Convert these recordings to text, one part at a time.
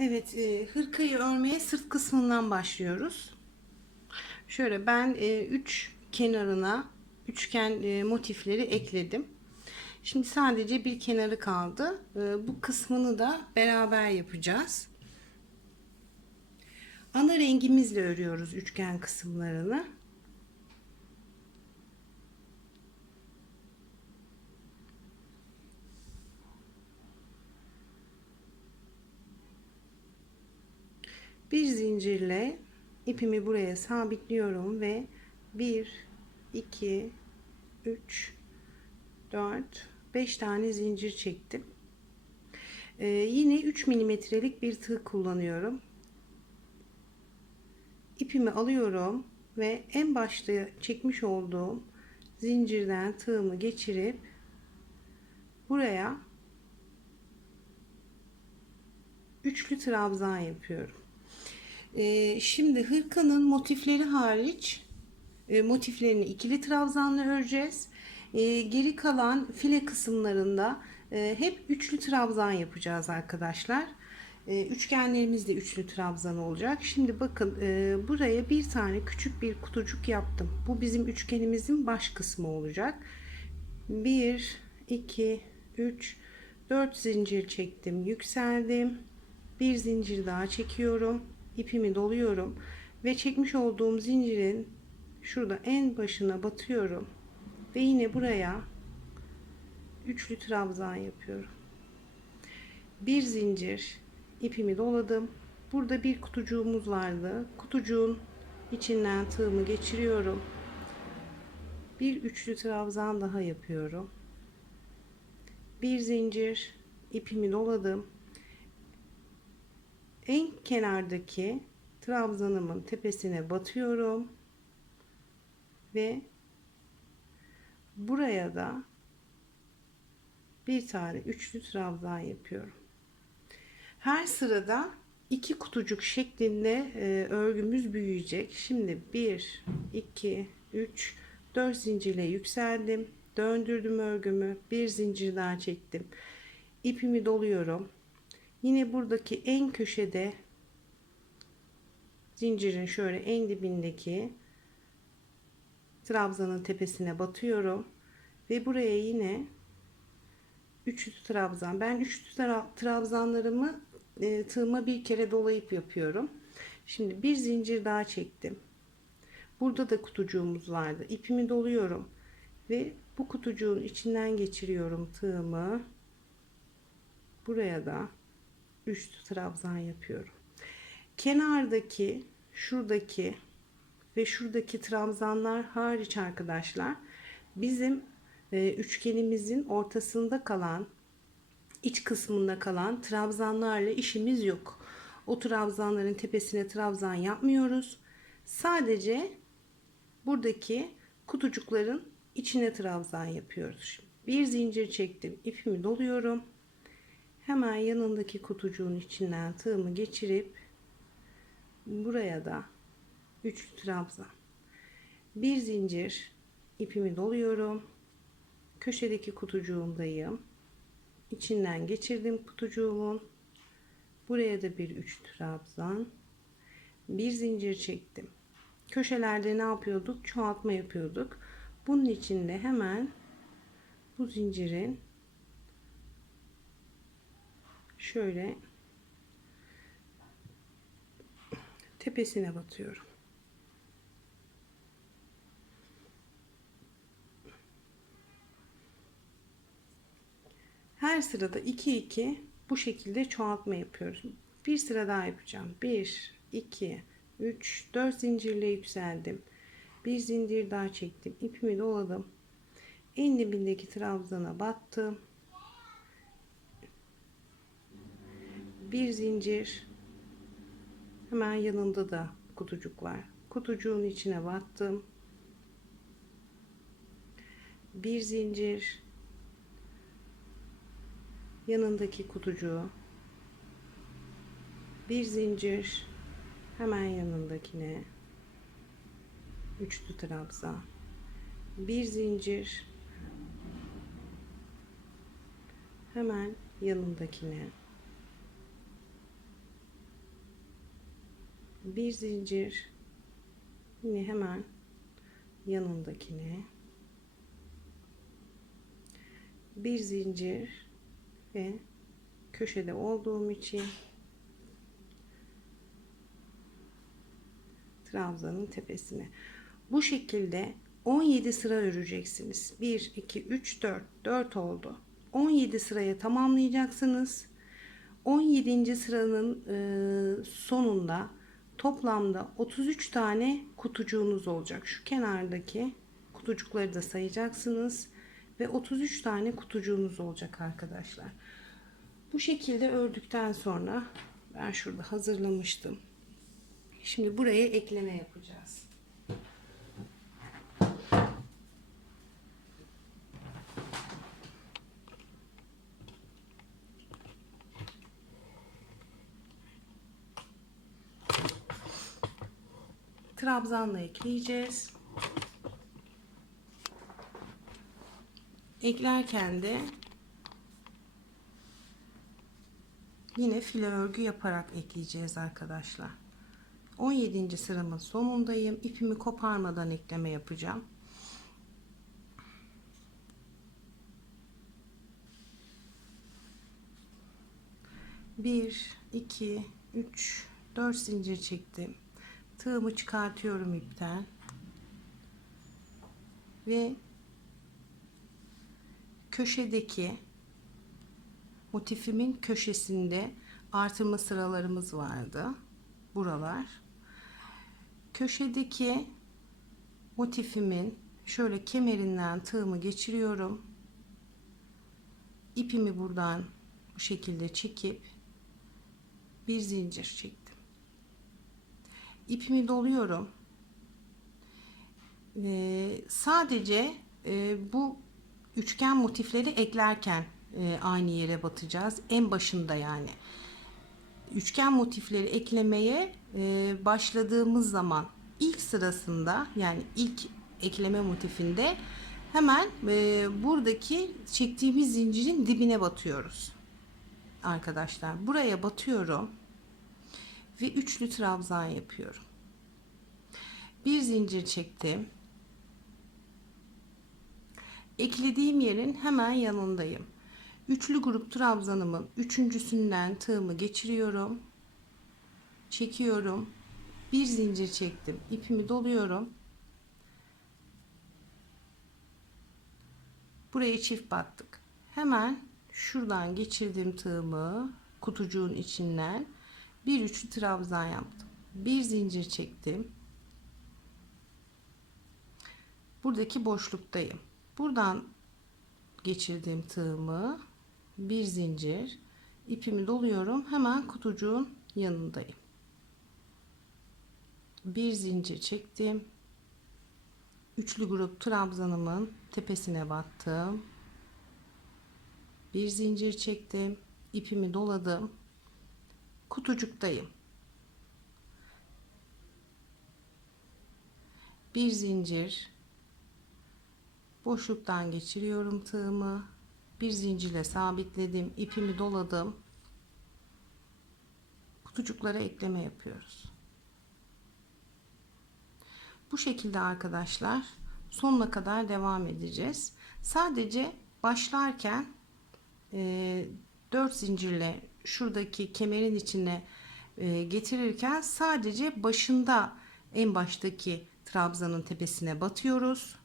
Evet, hırkayı örmeye sırt kısmından başlıyoruz. Şöyle ben 3 kenarına üçgen motifleri ekledim. Şimdi sadece bir kenarı kaldı. Bu kısmını da beraber yapacağız. Ana rengimizle örüyoruz üçgen kısımlarını. Bir zincirle ipimi buraya sabitliyorum ve 1, 2, 3, 4, 5 tane zincir çektim. Yine 3 milimetrelik bir tığ kullanıyorum. İpimi alıyorum ve en başta çekmiş olduğum zincirden tığımı geçirip buraya üçlü trabzan yapıyorum. Şimdi hırkanın motifleri hariç motiflerini ikili trabzanla öreceğiz. Geri kalan file kısımlarında hep üçlü trabzan yapacağız arkadaşlar. Üçgenlerimiz de üçlü trabzan olacak. Şimdi bakın buraya bir tane küçük bir kutucuk yaptım. Bu bizim üçgenimizin baş kısmı olacak. 1, 2, 3, 4 zincir çektim, yükseldim. Bir zincir daha çekiyorum. İpimi doluyorum ve çekmiş olduğum zincirin şurada en başına batıyorum ve yine buraya üçlü trabzan yapıyorum. Bir zincir, ipimi doladım. Burada bir kutucuğumuz vardı. Kutucuğun içinden tığımı geçiriyorum. Bir üçlü trabzan daha yapıyorum. Bir zincir, ipimi doladım. En kenardaki trabzanımın tepesine batıyorum ve buraya da bir tane üçlü trabzan yapıyorum. Her sırada iki kutucuk şeklinde örgümüz büyüyecek. Şimdi 1, 2, 3, 4 zincirle yükseldim. Döndürdüm örgümü. Bir zincir daha çektim. İpimi doluyorum. Yine buradaki en köşede zincirin şöyle en dibindeki trabzanın tepesine batıyorum ve buraya yine üçlü trabzan. Ben üçlü trabzanlarımı tığıma bir kere dolayıp yapıyorum. Şimdi bir zincir daha çektim. Burada da kutucuğumuz vardı. İpimi doluyorum ve bu kutucuğun içinden geçiriyorum tığımı. Buraya da üçlü trabzan yapıyorum. Kenardaki, şuradaki ve şuradaki trabzanlar hariç arkadaşlar, bizim üçgenimizin ortasında kalan, iç kısmında kalan trabzanlarla işimiz yok. O trabzanların tepesine trabzan yapmıyoruz. Sadece buradaki kutucukların içine trabzan yapıyoruz. Bir zincir çektim, ipimi doluyorum. Hemen yanındaki kutucuğun içinden tığımı geçirip buraya da üçlü trabzan. Bir zincir, ipimi doluyorum. Köşedeki kutucuğumdayım. İçinden geçirdim kutucuğumun. Buraya da bir üçlü trabzan. Bir zincir çektim. Köşelerde ne yapıyorduk? Çoğaltma yapıyorduk. Bunun için de hemen bu zincirin şöyle tepesine batıyorum. Her sırada 2 2 bu şekilde çoğaltma yapıyoruz. Bir sıra daha yapacağım. 1 2 3 4 zincirle yükseldim. Bir zincir daha çektim. İpimi doladım. En dibindeki trabzana battım. Bir zincir, hemen yanında da kutucuk var. Kutucuğun içine battım. Bir zincir, yanındaki kutucuğu, bir zincir, hemen yanındakine üçlü trabzan, bir zincir, hemen yanındakine bir zincir, yine hemen yanındakine bir zincir ve köşede olduğum için trabzanın tepesine. Bu şekilde 17 sıra öreceksiniz. 1 2 3 4 oldu. 17 sıraya tamamlayacaksınız. 17. sıranın sonunda toplamda 33 tane kutucuğunuz olacak. Şu kenardaki kutucukları da sayacaksınız ve 33 tane kutucuğunuz olacak arkadaşlar. Bu şekilde ördükten sonra ben şurada hazırlamıştım. Şimdi buraya ekleme yapacağız. Trabzanla ekleyeceğiz. Eklerken de yine file örgü yaparak ekleyeceğiz arkadaşlar. 17. sıramın sonundayım. İpimi koparmadan ekleme yapacağım. Bir, iki, üç, 4 zincir çektim. Tığımı çıkartıyorum ipten ve köşedeki motifimin köşesinde artırma sıralarımız vardı. Buralar. Köşedeki motifimin şöyle kemerinden tığımı geçiriyorum. İpimi buradan bu şekilde çekip bir zincir çektim. İpimi doluyorum. Sadece bu üçgen motifleri eklerken aynı yere batacağız. En başında yani. Üçgen motifleri eklemeye başladığımız zaman ilk sırasında, yani ilk ekleme motifinde hemen buradaki çektiğimiz zincirin dibine batıyoruz. Arkadaşlar buraya batıyorum ve üçlü trabzan yapıyorum. Bir zincir çektim. Eklediğim yerin hemen yanındayım. Üçlü grup trabzanımın üçüncüsünden tığımı geçiriyorum. Çekiyorum. Bir zincir çektim. İpimi doluyorum. Buraya çift battık. Hemen şuradan geçirdim tığımı kutucuğun içinden. Bir üçlü trabzan yaptım. Bir zincir çektim. Buradaki boşluktayım. Buradan geçirdiğim tığımı bir zincir, ipimi doluyorum. Hemen kutucuğun yanındayım. Bir zincir çektim. Üçlü grup trabzanımın tepesine battım. Bir zincir çektim. İpimi doladım. Kutucuktayım. Bir zincir, boşluktan geçiriyorum tığımı. Bir zincirle sabitledim. İpimi doladım. Kutucuklara ekleme yapıyoruz. Bu şekilde arkadaşlar sonuna kadar devam edeceğiz. Sadece başlarken 4 zincirle şuradaki kemerin içine getirirken sadece başında, en baştaki trabzanın tepesine batıyoruz.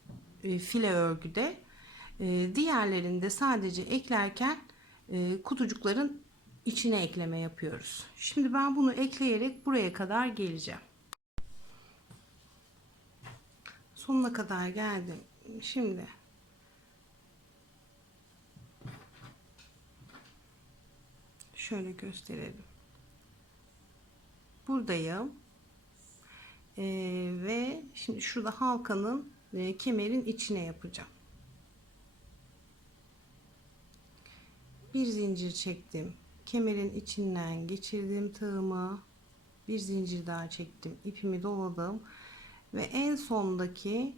File örgüde. Diğerlerinde sadece eklerken kutucukların içine ekleme yapıyoruz. Şimdi ben bunu ekleyerek buraya kadar geleceğim. Sonuna kadar geldim. Şimdi şöyle gösterelim. Buradayım. Ve şimdi şurada halkanın kemerin içine yapacağım. Bir zincir çektim. Kemerin içinden geçirdim tığımı. Bir zincir daha çektim. İpimi doladım. Ve en sondaki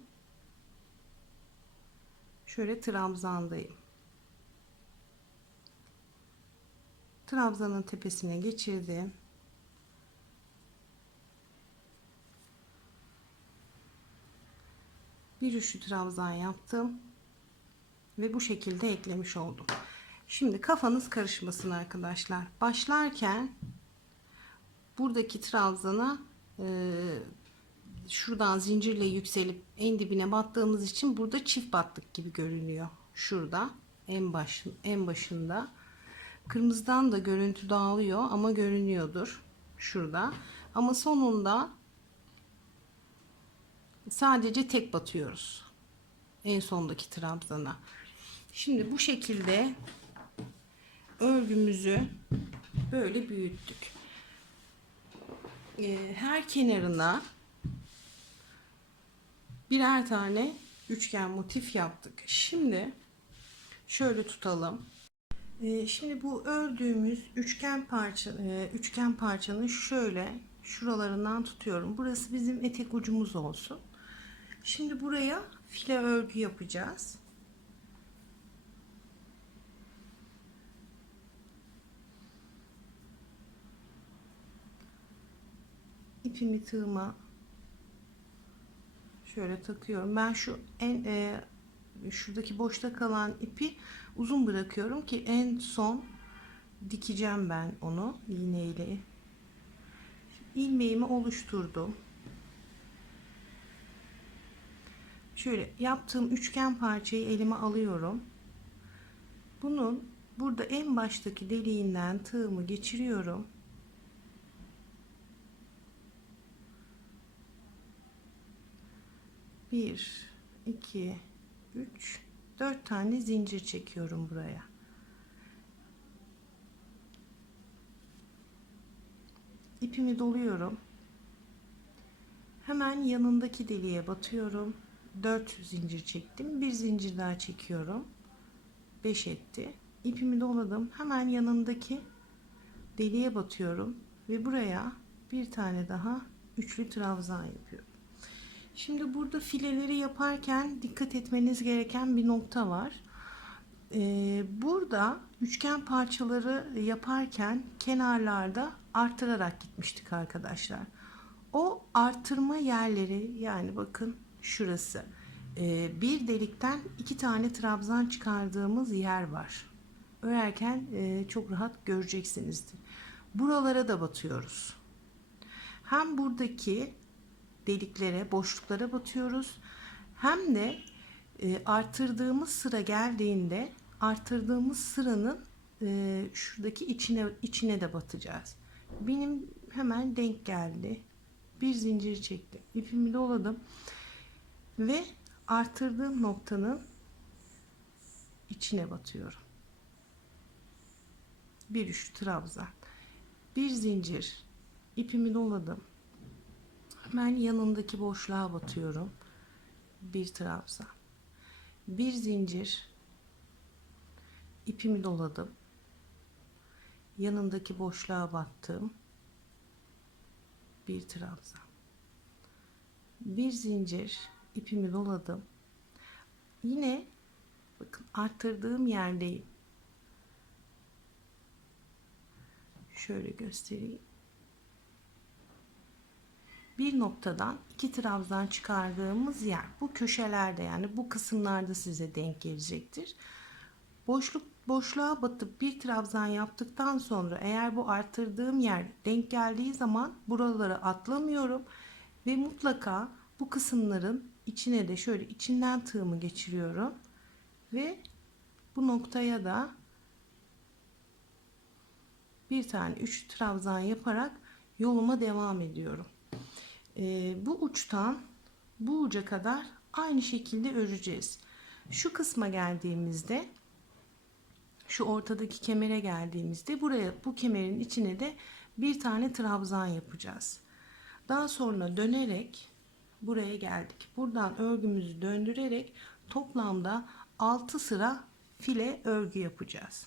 şöyle trabzandayım. Trabzanın tepesine geçirdim. Bir üçlü trabzan yaptım ve bu şekilde eklemiş oldum. Şimdi kafanız karışmasın arkadaşlar. Başlarken buradaki trabzana şuradan zincirle yükselip en dibine battığımız için burada çift battık gibi görünüyor. Şurada en başında. Kırmızıdan da görüntü dağılıyor ama görünüyordur şurada. Ama sonunda sadece tek batıyoruz. En sondaki trabzana. Şimdi bu şekilde örgümüzü böyle büyüttük. Her kenarına birer tane üçgen motif yaptık. Şimdi şöyle tutalım. Şimdi bu ördüğümüz üçgen parçanın şöyle şuralarından tutuyorum. Burası bizim etek ucumuz olsun. Şimdi buraya file örgü yapacağız. İpimi tığıma şöyle takıyorum. Ben şuradaki boşta kalan ipi uzun bırakıyorum ki en son dikeceğim ben onu iğneyle. İlmeğimi oluşturdum. Şöyle yaptığım üçgen parçayı elime alıyorum. Bunun burada en baştaki deliğinden tığımı geçiriyorum. Bir, iki, üç, 4 tane zincir çekiyorum buraya. İpimi doluyorum. Hemen yanındaki deliğe batıyorum. 4 zincir çektim. Bir zincir daha çekiyorum. 5 etti. İpimi doladım. Hemen yanındaki deliğe batıyorum ve buraya bir tane daha üçlü trabzan yapıyorum. Şimdi burada fileleri yaparken dikkat etmeniz gereken bir nokta var. Burada üçgen parçaları yaparken kenarlarda artırarak gitmiştik arkadaşlar. O artırma yerleri, yani bakın şurası, bir delikten 2 tane trabzan çıkardığımız yer var. Örerken çok rahat göreceksinizdir. Buralara da batıyoruz. Hem buradaki deliklere, boşluklara batıyoruz, hem de artırdığımız sıra geldiğinde artırdığımız sıranın şuradaki içine de batacağız. Benim hemen denk geldi. Bir zincir çektim. İpimi doladım ve artırdığım noktanın içine batıyorum. Bir üçlü trabzan. Bir zincir. İpimi doladım. Hemen yanındaki boşluğa batıyorum. Bir trabzan. Bir zincir. İpimi doladım. Yanındaki boşluğa battım. Bir trabzan. Bir zincir. İpimi doladım. Yine bakın arttırdığım yerdeyim. Şöyle göstereyim. Bir noktadan 2 trabzan çıkardığımız yer. Bu köşelerde, yani bu kısımlarda size denk gelecektir. Boşluğa batıp bir trabzan yaptıktan sonra eğer bu arttırdığım yer denk geldiği zaman buraları atlamıyorum ve mutlaka bu kısımların içine de şöyle içinden tığımı geçiriyorum ve bu noktaya da bir tane 3 trabzan yaparak yoluma devam ediyorum. Bu uçtan bu uca kadar aynı şekilde öreceğiz. Şu kısma geldiğimizde, şu ortadaki kemere geldiğimizde buraya, bu kemerin içine de bir tane trabzan yapacağız. Daha sonra dönerek buraya geldik. Buradan örgümüzü döndürerek toplamda 6 sıra file örgü yapacağız.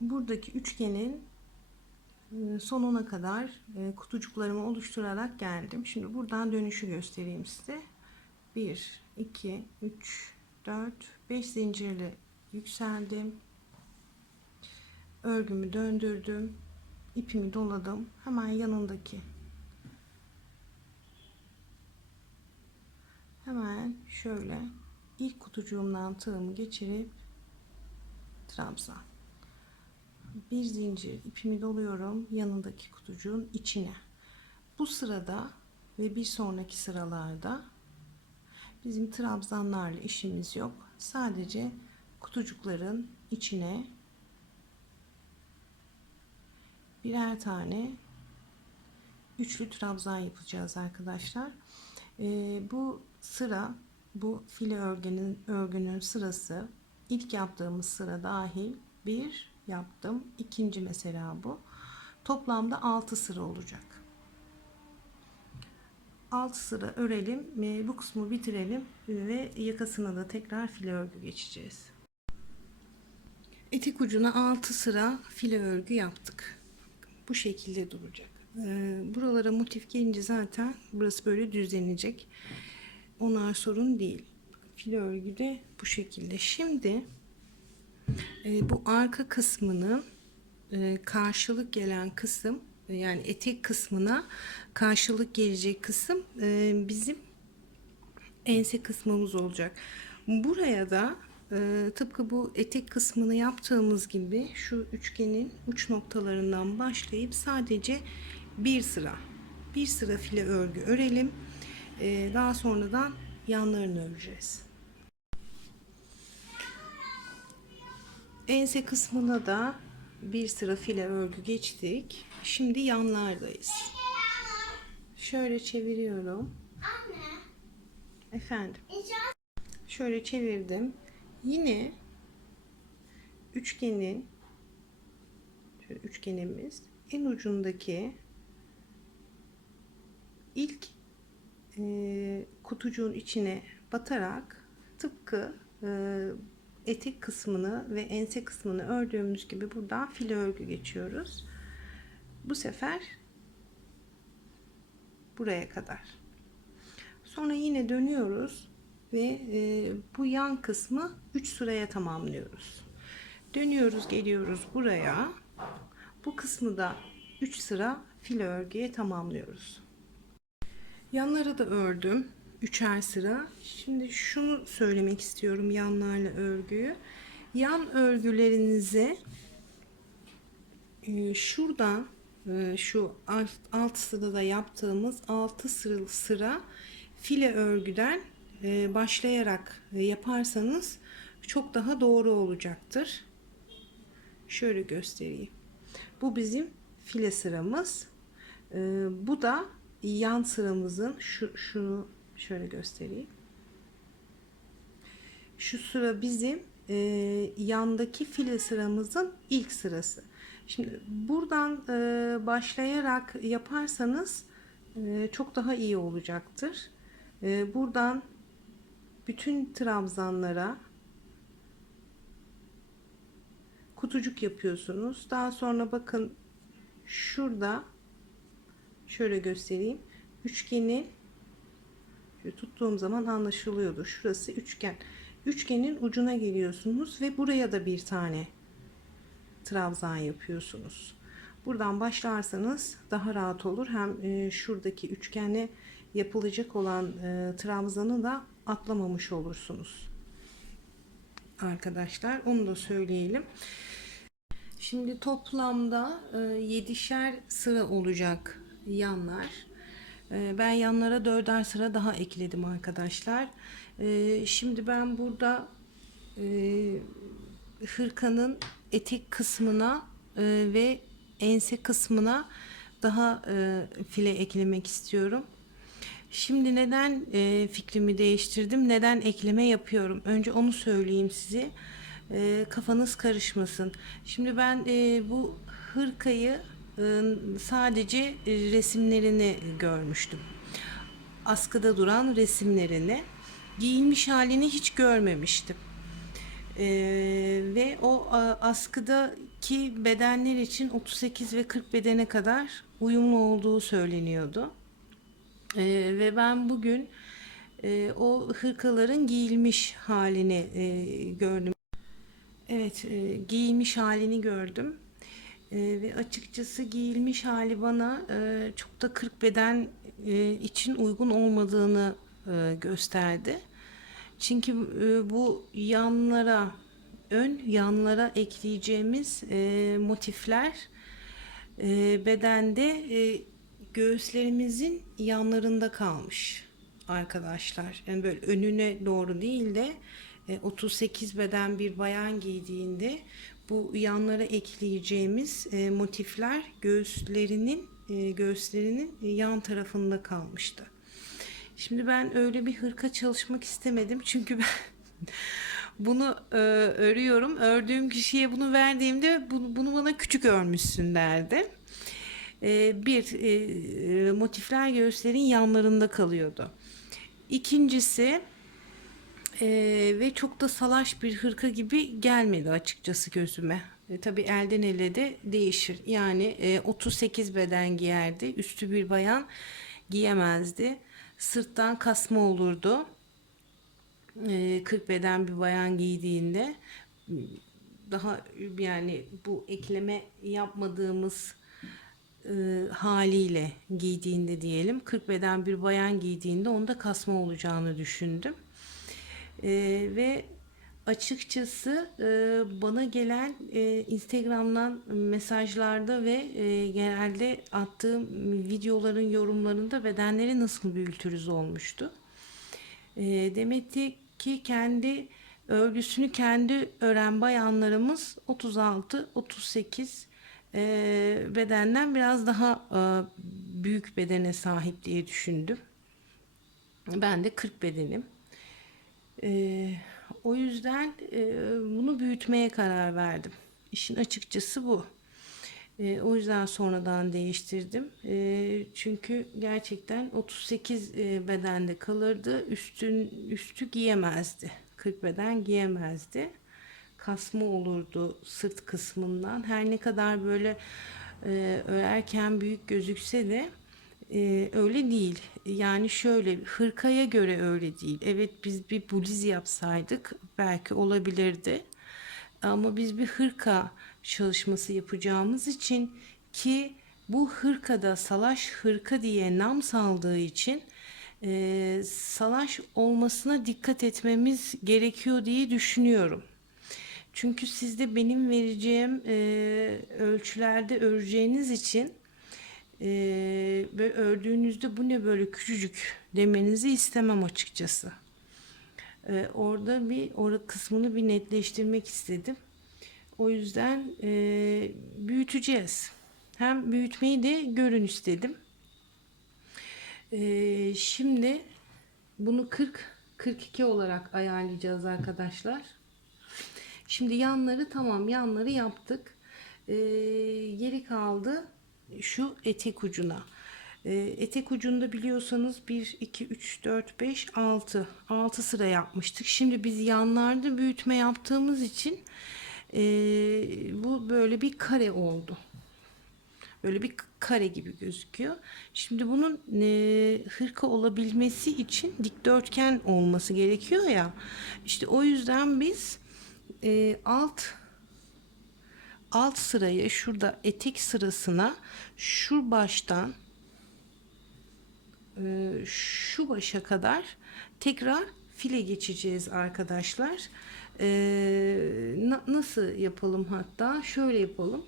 Buradaki üçgenin sonuna kadar kutucuklarımı oluşturarak geldim. Şimdi buradan dönüşü göstereyim size. 1, 2, 3, 4, 5 zincirle yükseldim. Örgümü döndürdüm. İpimi doladım. Hemen yanındaki Hemen şöyle ilk kutucuğumdan tığımı geçirip trabzan. Bir zincir ipimi doluyorum yanındaki kutucuğun içine. Bu sırada ve bir sonraki sıralarda bizim trabzanlarla işimiz yok. Sadece kutucukların içine birer tane üçlü trabzan yapacağız arkadaşlar. Bu sıra, bu file örgünün sırası, ilk yaptığımız sıra dahil bir yaptım. İkinci mesela bu. Toplamda 6 sıra olacak. 6 sıra örelim. Bu kısmı bitirelim ve yakasına da tekrar file örgü geçeceğiz. Etek ucuna 6 sıra file örgü yaptık. Bu şekilde duracak. Buralara motif gelince zaten burası böyle düzlenecek. Onlar sorun değil. File örgü de bu şekilde. Şimdi bu arka kısmının karşılık gelen kısım, yani etek kısmına karşılık gelecek kısım bizim ense kısmımız olacak. Buraya da tıpkı bu etek kısmını yaptığımız gibi şu üçgenin uç noktalarından başlayıp sadece bir sıra file örgü örelim. Daha sonradan yanlarını öreceğiz. Ense kısmına da bir sıra file örgü geçtik. Şimdi yanlardayız. Şöyle çeviriyorum. Anne. Efendim. Şöyle çevirdim. Yine üçgenimiz en ucundaki ilk kutucuğun içine batarak tıpkı etek kısmını ve ense kısmını ördüğümüz gibi buradan file örgü geçiyoruz. Bu sefer buraya kadar. Sonra yine dönüyoruz ve bu yan kısmı 3 sıraya tamamlıyoruz. Dönüyoruz, geliyoruz buraya. Bu kısmı da 3 sıra file örgüye tamamlıyoruz. Yanları da ördüm. 3'er sıra. Şimdi şunu söylemek istiyorum yanlarla örgüyü. Yan örgülerinize şuradan şu alt sırada yaptığımız 6 sıra file örgüden başlayarak yaparsanız çok daha doğru olacaktır. Şöyle göstereyim. Bu bizim file sıramız. Bu da yan sıramızın şunu şöyle göstereyim. Şu sıra bizim yandaki file sıramızın ilk sırası. Şimdi buradan başlayarak yaparsanız çok daha iyi olacaktır. Buradan bütün trabzanlara kutucuk yapıyorsunuz. Daha sonra bakın şurada şöyle göstereyim. Üçgenin tuttuğum zaman anlaşılıyordu. Şurası üçgen. Üçgenin ucuna geliyorsunuz ve buraya da bir tane trabzan yapıyorsunuz. Buradan başlarsanız daha rahat olur. Hem şuradaki üçgene yapılacak olan trabzanı da atlamamış olursunuz. Arkadaşlar onu da söyleyelim. Şimdi toplamda 7'şer sıra olacak yanlar. Ben yanlara 4'er sıra daha ekledim arkadaşlar. Şimdi ben burada hırkanın etek kısmına ve ense kısmına daha file eklemek istiyorum. Şimdi neden fikrimi değiştirdim? Neden ekleme yapıyorum? Önce onu söyleyeyim size. Kafanız karışmasın. Şimdi ben bu hırkayı sadece resimlerini görmüştüm. Askıda duran resimlerini. Giyilmiş halini hiç görmemiştim. Ve o askıdaki bedenler için 38 ve 40 bedene kadar uyumlu olduğu söyleniyordu. Ve ben bugün o hırkaların giyilmiş halini gördüm. Evet, giyilmiş halini gördüm. Ve açıkçası giyilmiş hali bana çok da 40 beden için uygun olmadığını gösterdi. Çünkü bu yanlara, ön yanlara ekleyeceğimiz motifler bedende göğüslerimizin yanlarında kalmış arkadaşlar. Yani böyle önüne doğru değil de 38 beden bir bayan giydiğinde bu yanlara ekleyeceğimiz motifler göğüslerinin yan tarafında kalmıştı. Şimdi ben öyle bir hırka çalışmak istemedim. Çünkü ben bunu örüyorum. Ördüğüm kişiye bunu verdiğimde bunu bana küçük örmüşsün derdi. Motifler göğüslerin yanlarında kalıyordu. İkincisi ve çok da salaş bir hırka gibi gelmedi açıkçası gözüme. Tabii elden ele de değişir. Yani 38 beden giyerdi. Üstü bir bayan giyemezdi. Sırttan kasma olurdu. 40 beden bir bayan giydiğinde daha, yani bu ekleme yapmadığımız haliyle giydiğinde diyelim, 40 beden bir bayan giydiğinde onda kasma olacağını düşündüm. Ve açıkçası bana gelen Instagram'dan mesajlarda ve genelde attığım videoların yorumlarında bedenleri nasıl büyütürüz olmuştu. Demek ki kendi örgüsünü kendi ören bayanlarımız 36-38 bedenden biraz daha büyük bedene sahip diye düşündüm. Ben de 40 bedenim. O yüzden bunu büyütmeye karar verdim. İşin açıkçası bu. O yüzden sonradan değiştirdim. Çünkü gerçekten 38 bedende kalırdı. Üstü giyemezdi. 40 beden giyemezdi. Kasma olurdu sırt kısmından. Her ne kadar böyle örerken büyük gözükse de öyle değil. Yani şöyle, hırkaya göre öyle değil. Evet, biz bir bluz yapsaydık belki olabilirdi. Ama biz bir hırka çalışması yapacağımız için, ki bu hırkada salaş hırka diye nam saldığı için salaş olmasına dikkat etmemiz gerekiyor diye düşünüyorum. Çünkü siz de benim vereceğim ölçülerde öreceğiniz için böyle ördüğünüzde bu ne böyle küçücük demenizi istemem açıkçası. Orada kısmını bir netleştirmek istedim. O yüzden büyüteceğiz. Hem büyütmeyi de görün istedim. Şimdi bunu 40-42 olarak ayarlayacağız arkadaşlar. Şimdi yanları yaptık. Geri kaldı şu etek ucuna. Etek ucunda biliyorsanız 1, 2, 3, 4, 5, 6 sıra yapmıştık. Şimdi biz yanlarda büyütme yaptığımız için bu böyle bir kare oldu. Böyle bir kare gibi gözüküyor. Şimdi bunun hırka olabilmesi için dikdörtgen olması gerekiyor ya. İşte o yüzden biz alt sırayı, şurada etek sırasına şu baştan şu başa kadar tekrar file geçeceğiz arkadaşlar. Nasıl yapalım? Hatta şöyle yapalım.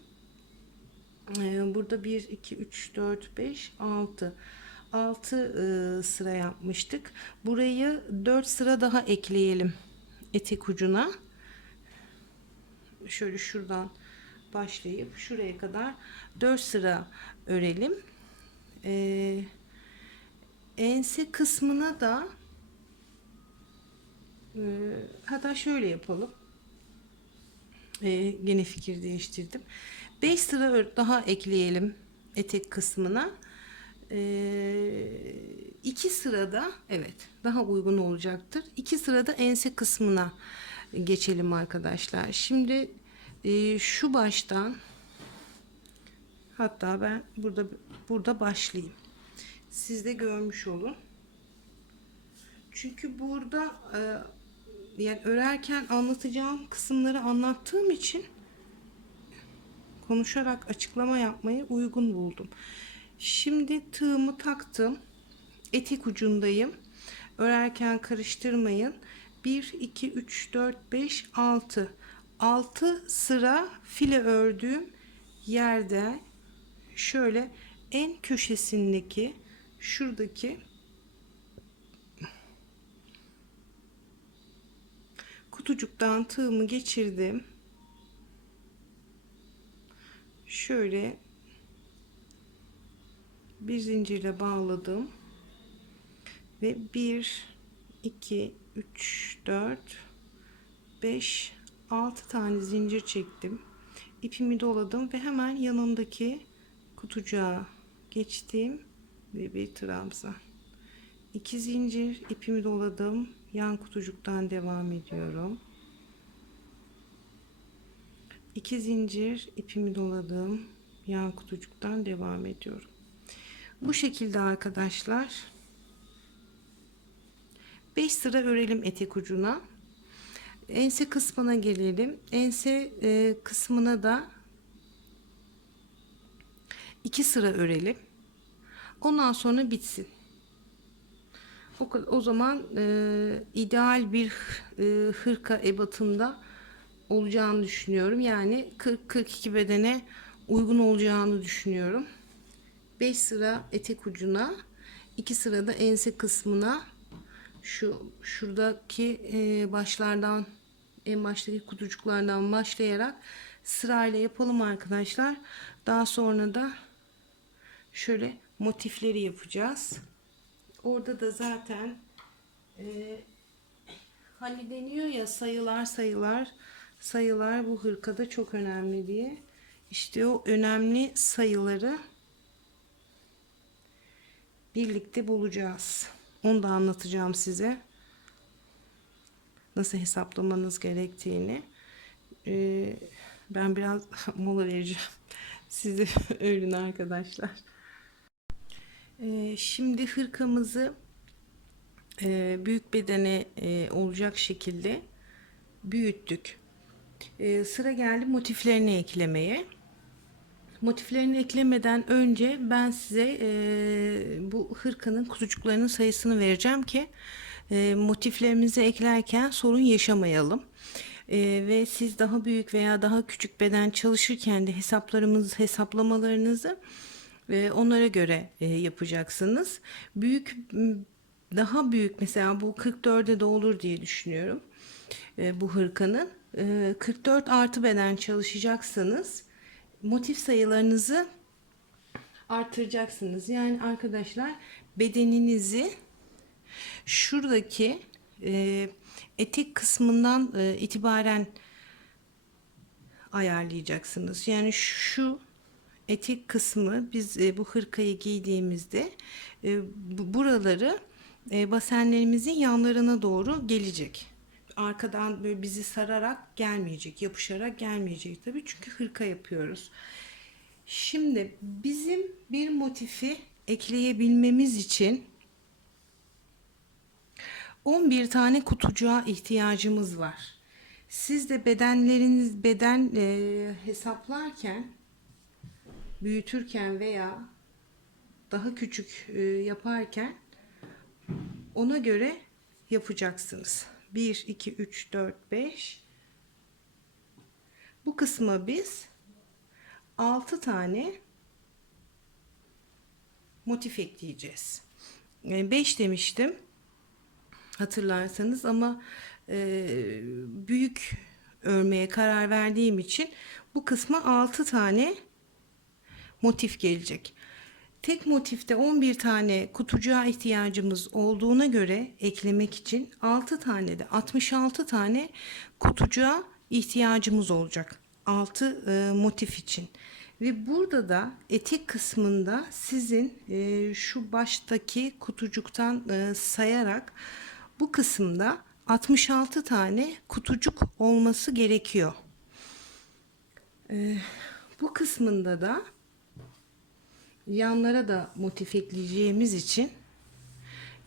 Burada 1, 2, 3, 4, 5, 6 sıra yapmıştık. Burayı 4 sıra daha ekleyelim etek ucuna. Şöyle şuradan başlayıp şuraya kadar 4 sıra örelim. Ense kısmına da hatta şöyle yapalım. Gene fikir değiştirdim. 5 sıra daha ekleyelim etek kısmına. 2 sırada, evet, daha uygun olacaktır. 2 sırada ense kısmına geçelim arkadaşlar. Şimdi şu baştan, hatta ben burada başlayayım. Siz de görmüş olun. Çünkü burada yani örerken anlatacağım kısımları anlattığım için konuşarak açıklama yapmayı uygun buldum. Şimdi tığımı taktım. Etek ucundayım. Örerken karıştırmayın. 1 2 3 4 5 6 6 sıra file ördüğüm yerde şöyle en köşesindeki şuradaki kutucuktan tığımı geçirdim. Şöyle bir zincirle bağladım ve 1 2 3 4 5 6 tane zincir çektim. İpimi doladım ve hemen yanındaki kutucuğa geçtim ve bir trabzan. 2 zincir, ipimi doladım. Yan kutucuktan devam ediyorum. 2 zincir, ipimi doladım. Yan kutucuktan devam ediyorum. Bu şekilde arkadaşlar 5 sıra örelim etek ucuna. Ense kısmına gelelim. Ense kısmına da 2 sıra örelim. Ondan sonra bitsin. O zaman ideal bir hırka ebatında olacağını düşünüyorum. Yani 40-42 bedene uygun olacağını düşünüyorum. 5 sıra etek ucuna, 2 sıra da ense kısmına, şuradaki başlardan, en baştaki kutucuklardan başlayarak sırayla yapalım arkadaşlar. Daha sonra da şöyle motifleri yapacağız. Orada da zaten hani deniyor ya, sayılar bu hırkada çok önemli diye. İşte o önemli sayıları birlikte bulacağız. Onu da anlatacağım size. Nasıl hesaplamanız gerektiğini. Ben biraz mola vereceğim. Size öğrenin arkadaşlar. Şimdi hırkamızı büyük bedene olacak şekilde büyüttük. Sıra geldi motiflerini eklemeye. Motiflerini eklemeden önce ben size bu hırkanın kutucuklarının sayısını vereceğim ki motiflerimizi eklerken sorun yaşamayalım. Ve siz daha büyük veya daha küçük beden çalışırken de hesaplamalarınızı onlara göre yapacaksınız. Daha büyük, mesela bu 44'e de olur diye düşünüyorum. Bu hırkanın 44 artı beden çalışacaksanız motif sayılarınızı artıracaksınız. Yani arkadaşlar, bedeninizi şuradaki etek kısmından itibaren ayarlayacaksınız. Yani şu etek kısmı, biz bu hırkayı giydiğimizde buraları basenlerimizin yanlarına doğru gelecek. Arkadan böyle bizi sararak gelmeyecek, yapışarak gelmeyecek tabii, çünkü hırka yapıyoruz. Şimdi bizim bir motifi ekleyebilmemiz için 11 tane kutucuğa ihtiyacımız var. Siz de beden hesaplarken, büyütürken veya daha küçük yaparken ona göre yapacaksınız. 1 2 3 4 5. Bu kısma biz 6 tane motif ekleyeceğiz. 5 demiştim, hatırlarsanız, ama büyük örmeye karar verdiğim için bu kısma 6 tane motif gelecek. Tek motifte 11 tane kutucuğa ihtiyacımız olduğuna göre eklemek için 6 tane de 66 tane kutucuğa ihtiyacımız olacak. 6 motif için. Ve burada da etek kısmında sizin şu baştaki kutucuktan sayarak bu kısımda 66 tane kutucuk olması gerekiyor. Bu kısmında da yanlara da motif ekleyeceğimiz için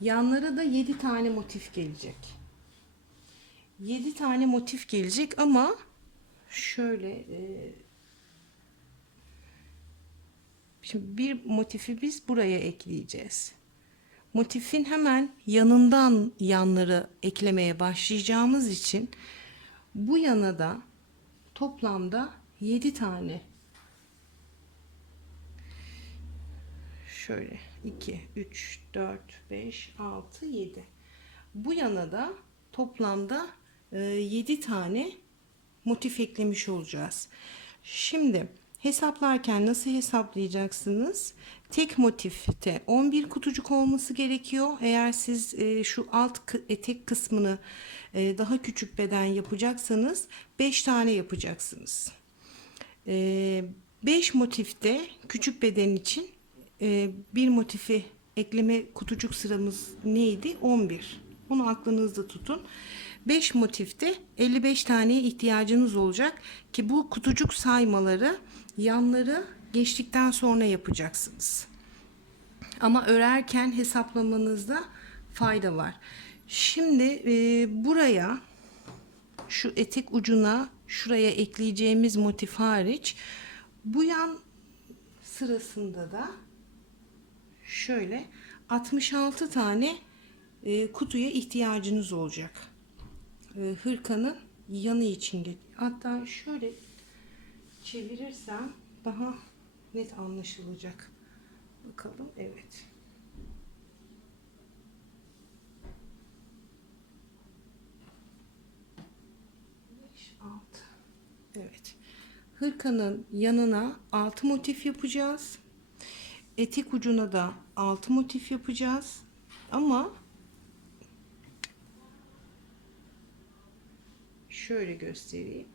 yanlara da 7 tane motif gelecek. 7 tane motif gelecek ama şöyle şimdi bir motifi biz buraya ekleyeceğiz. motifin hemen yanından yanları eklemeye başlayacağımız için bu yana da toplamda 7 tane, şöyle 2 3 4 5 6 7, bu yana da toplamda 7 tane motif eklemiş olacağız. Şimdi hesaplarken nasıl hesaplayacaksınız? Tek motifte 11 kutucuk olması gerekiyor. Eğer siz şu alt etek kısmını daha küçük beden yapacaksanız 5 tane yapacaksınız. 5 motifte küçük beden için bir motifi ekleme kutucuk sıramız neydi? 11. Bunu aklınızda tutun. 5 motifte 55 taneye ihtiyacınız olacak ki bu kutucuk saymaları yanları geçtikten sonra yapacaksınız. Ama örerken hesaplamanızda fayda var. Şimdi buraya, şu etek ucuna, şuraya ekleyeceğimiz motif hariç bu yan sırasında da şöyle 66 tane kutuya ihtiyacınız olacak. Hırkanın yanı için. Hatta şöyle çevirirsem daha net anlaşılacak. Bakalım, evet. Evet. Hırkanın yanına 6 motif yapacağız. Etek ucuna da 6 motif yapacağız. Ama şöyle göstereyim.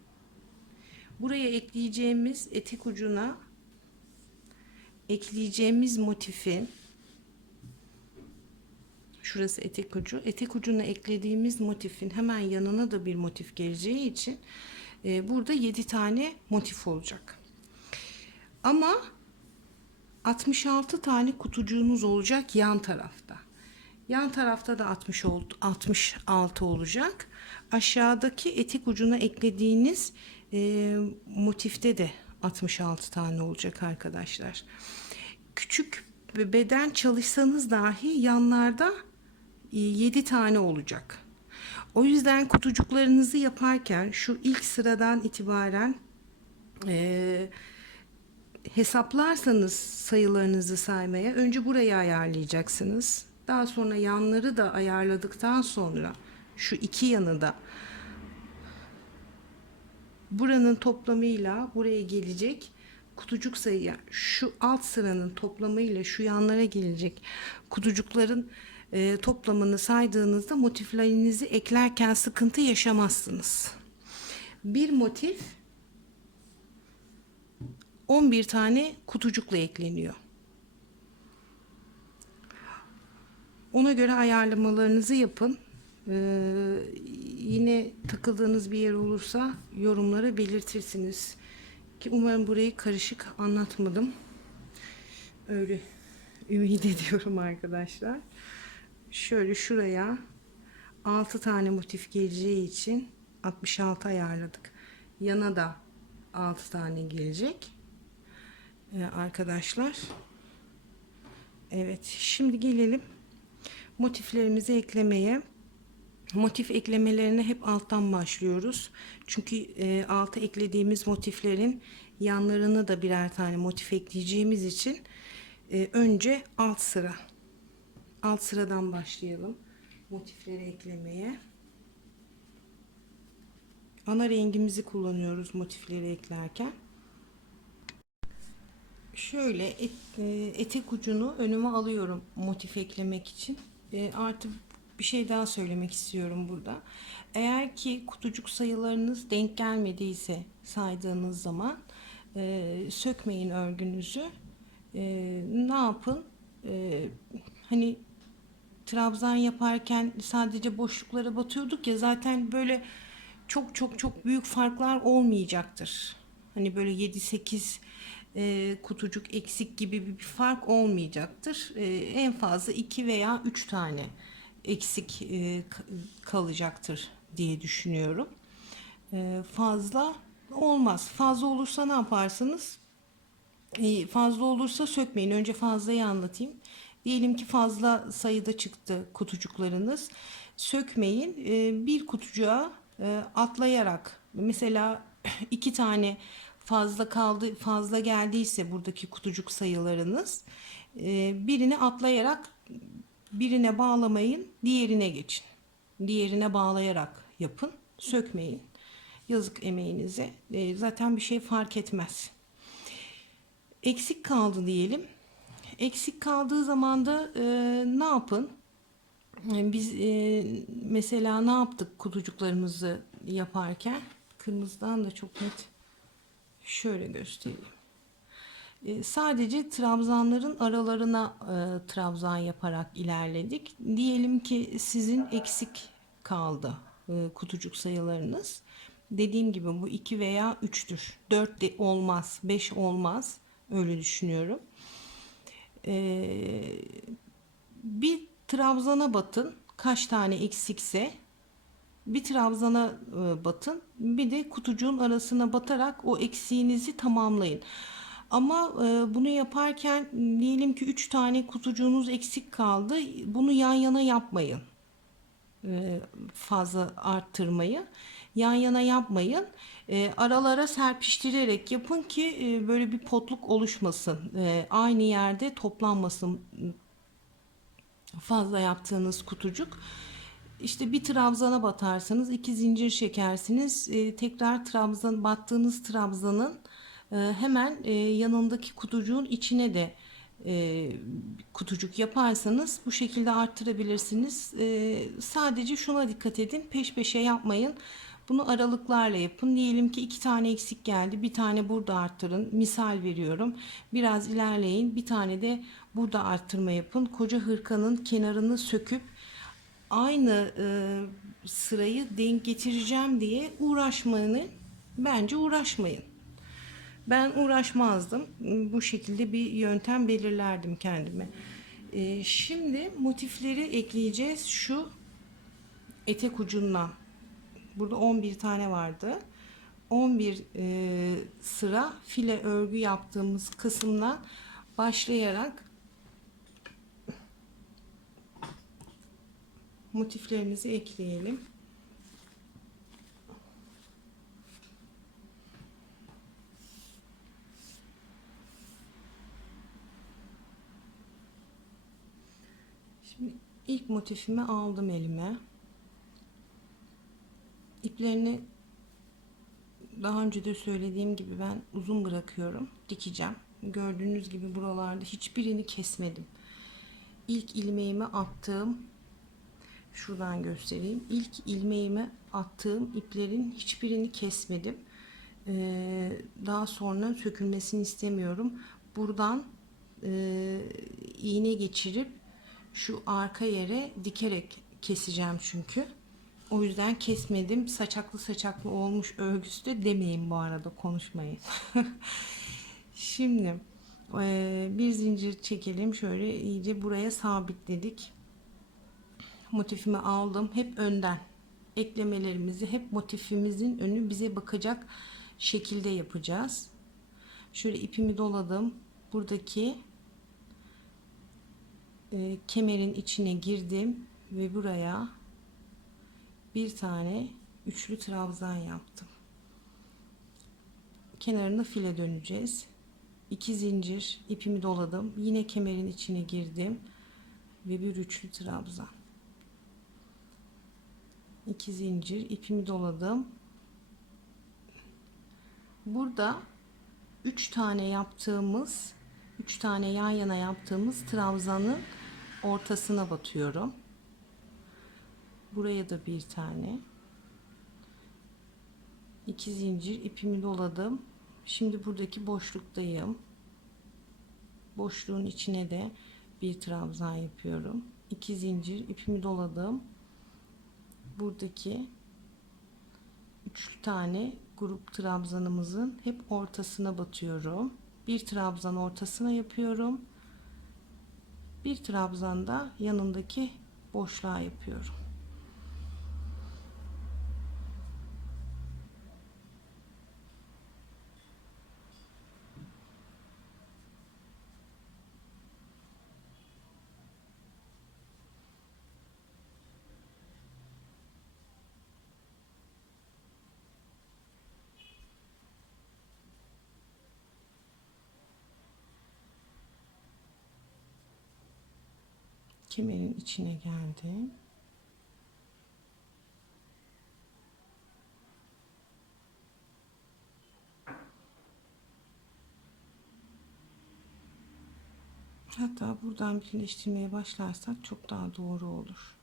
Buraya ekleyeceğimiz etek ucuna ekleyeceğimiz motifin, şurası etek ucu. Etek ucuna eklediğimiz motifin hemen yanına da bir motif geleceği için burada 7 tane motif olacak. Ama 66 tane kutucuğunuz olacak yan tarafta. Yan tarafta da 66 olacak. Aşağıdaki etek ucuna eklediğiniz motifte de 66 tane olacak arkadaşlar. Küçük beden çalışsanız dahi yanlarda 7 tane olacak. O yüzden kutucuklarınızı yaparken şu ilk sıradan itibaren hesaplarsanız sayılarınızı saymaya, önce burayı ayarlayacaksınız. Daha sonra yanları da ayarladıktan sonra şu iki yanı da, buranın toplamıyla buraya gelecek kutucuk sayıya, şu alt sıranın toplamıyla şu yanlara gelecek kutucukların toplamını saydığınızda motiflerinizi eklerken sıkıntı yaşamazsınız. Bir motif 11 tane kutucukla ekleniyor. Ona göre ayarlamalarınızı yapın. Yine takıldığınız bir yer olursa yorumlara belirtirsiniz. Ki umarım burayı karışık anlatmadım. Öyle ümit ediyorum arkadaşlar. Şöyle şuraya 6 tane motif geleceği için 66 ayarladık. Yana da 6 tane gelecek. Arkadaşlar. Evet, şimdi gelelim motiflerimizi eklemeye. Motif eklemelerine hep alttan başlıyoruz. Çünkü alta eklediğimiz motiflerin yanlarına da birer tane motif ekleyeceğimiz için önce alt sıradan başlayalım motifleri eklemeye. Ana rengimizi kullanıyoruz motifleri eklerken. Şöyle etek ucunu önüme alıyorum motif eklemek için. Artı bir şey daha söylemek istiyorum burada. Eğer ki kutucuk sayılarınız denk gelmediyse saydığınız zaman sökmeyin örgünüzü. Ne yapın? Hani trabzan yaparken sadece boşluklara batıyorduk ya, zaten böyle çok büyük farklar olmayacaktır. Hani böyle 7-8 kutucuk eksik gibi bir fark olmayacaktır. En fazla 2 veya 3 tane eksik kalacaktır diye düşünüyorum. Fazla olmaz. Fazla olursa ne yaparsınız? Fazla olursa sökmeyin. Önce fazlayı anlatayım. Diyelim ki fazla sayıda çıktı kutucuklarınız. Sökmeyin. Bir kutucuğa atlayarak, mesela iki tane fazla kaldı, fazla geldiyse buradaki kutucuk sayılarınız, birini atlayarak, birine bağlamayın, diğerine geçin. Diğerine bağlayarak yapın. Sökmeyin. Yazık emeğinize. Zaten bir şey fark etmez. Eksik kaldı diyelim. Eksik kaldığı zaman da ne yapın? Biz mesela ne yaptık kutucuklarımızı yaparken? Kırmızıdan da çok net şöyle göstereyim. Sadece trabzanların aralarına trabzan yaparak ilerledik. Diyelim ki sizin eksik kaldı kutucuk sayılarınız. Dediğim gibi bu 2 veya 3'tür. 4 de olmaz, 5 olmaz. Öyle düşünüyorum. Bir trabzana batın. Kaç tane eksikse bir trabzana batın. Bir de kutucuğun arasına batarak o eksiğinizi tamamlayın. Ama bunu yaparken diyelim ki 3 tane kutucuğunuz eksik kaldı. Bunu yan yana yapmayın. Fazla arttırmayı. Yan yana yapmayın. Aralara serpiştirerek yapın ki böyle bir potluk oluşmasın. Aynı yerde toplanmasın fazla yaptığınız kutucuk. İşte bir trabzana batarsanız 2 zincir çekersiniz. Tekrar battığınız trabzanın hemen yanındaki kutucuğun içine de kutucuk yaparsanız bu şekilde arttırabilirsiniz. Sadece şuna dikkat edin, peş peşe yapmayın. Bunu aralıklarla yapın. Diyelim ki 2 tane eksik geldi. Bir tane burada arttırın. Misal veriyorum. Biraz ilerleyin. Bir tane de burada arttırma yapın. Koca hırkanın kenarını söküp aynı sırayı denk getireceğim diye bence uğraşmayın. Ben uğraşmazdım. Bu şekilde bir yöntem belirlerdim kendime. Şimdi motifleri ekleyeceğiz. Şu etek ucundan. Burada 11 tane vardı. 11 sıra file örgü yaptığımız kısımdan başlayarak motiflerimizi ekleyelim. Şimdi ilk motifimi aldım elime. İplerini daha önce de söylediğim gibi ben uzun bırakıyorum. Dikeceğim. Gördüğünüz gibi buralarda hiçbirini kesmedim. İlk ilmeğimi attığım, şuradan göstereyim. İlk ilmeğimi attığım iplerin hiçbirini kesmedim. Daha sonra sökülmesini istemiyorum. Buradan iğne geçirip şu arka yere dikerek keseceğim çünkü. O yüzden kesmedim. Saçaklı saçaklı olmuş örgüsü de demeyin bu arada, konuşmayın. Şimdi bir zincir çekelim. Şöyle iyice buraya sabitledik. Motifimi aldım. Hep önden. Eklemelerimizi hep motifimizin önü bize bakacak şekilde yapacağız. Şöyle ipimi doladım. Buradaki kemerin içine girdim ve buraya bir tane üçlü trabzan yaptım. Kenarına file döneceğiz. 2 zincir ipimi doladım. Yine kemerin içine girdim ve bir üçlü trabzan. 2 zincir ipimi doladım. Burada 3 tane yaptığımız, 3 tane yan yana yaptığımız trabzanın ortasına batıyorum. Buraya da bir tane. 2 zincir ipimi doladım. Şimdi buradaki boşluktayım. Boşluğun içine de bir trabzan yapıyorum. 2 zincir ipimi doladım. Buradaki 3 tane grup trabzanımızın hep ortasına batıyorum. Bir trabzan ortasına yapıyorum. Bir trabzan da yanındaki boşluğa yapıyorum. kemerin içine geldim. Hatta buradan birleştirmeye başlarsak çok daha doğru olur.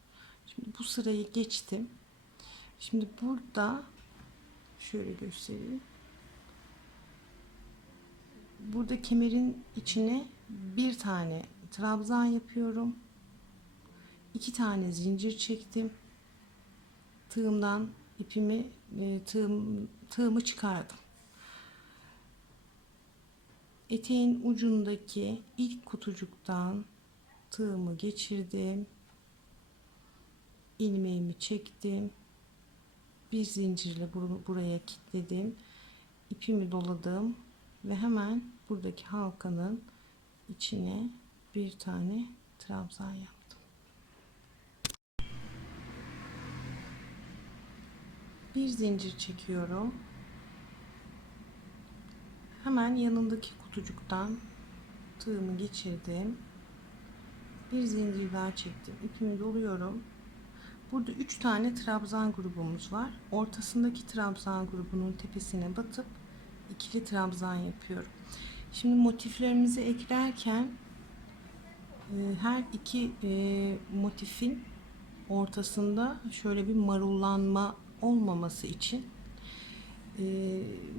Şimdi bu sırayı geçtim. Şimdi burada şöyle göstereyim. Burada kemerin içine bir tane trabzan yapıyorum. 2 tane zincir çektim. Tığımdan ipimi tığımı çıkardım. Eteğin ucundaki ilk kutucuktan tığımı geçirdim. İlmeğimi çektim. Bir zincirle buraya kilitledim. İpimi doladım ve hemen buradaki halkanın içine bir tane trabzan yaptım. Bir zincir çekiyorum. Hemen yanındaki kutucuktan tığımı geçirdim. Bir zincir daha çektim. İpimi doluyorum. Burada 3 tane trabzan grubumuz var. Ortasındaki trabzan grubunun tepesine batıp ikili trabzan yapıyorum. Şimdi motiflerimizi eklerken her iki motifin ortasında şöyle bir marullanma olmaması için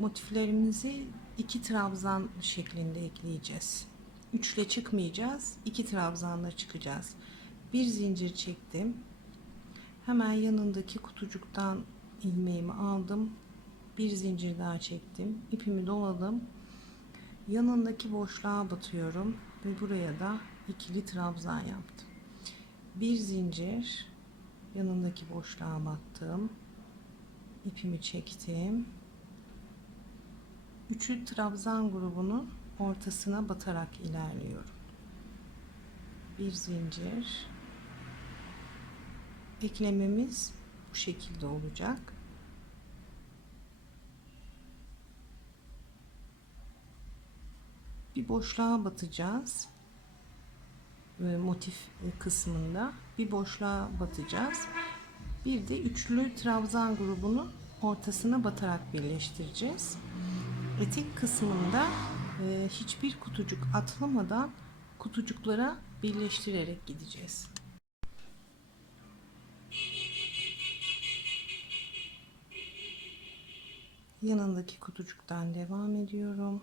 motiflerimizi 2 trabzan şeklinde ekleyeceğiz. 3 ile çıkmayacağız. 2 trabzanla çıkacağız. Bir zincir çektim. Hemen yanındaki kutucuktan ilmeğimi aldım. Bir zincir daha çektim. İpimi doladım. Yanındaki boşluğa batıyorum ve buraya da ikili trabzan yaptım. Bir zincir, yanındaki boşluğa battım. İpimi çektim. Üçlü trabzan grubunun ortasına batarak ilerliyorum. Bir zincir. Eklememiz bu şekilde olacak. Bir boşluğa batacağız. Motif kısmında bir boşluğa batacağız. Bir de üçlü trabzan grubunu ortasına batarak birleştireceğiz. Etek kısmında hiçbir kutucuk atlamadan kutucuklara birleştirerek gideceğiz. Yanındaki kutucuktan devam ediyorum.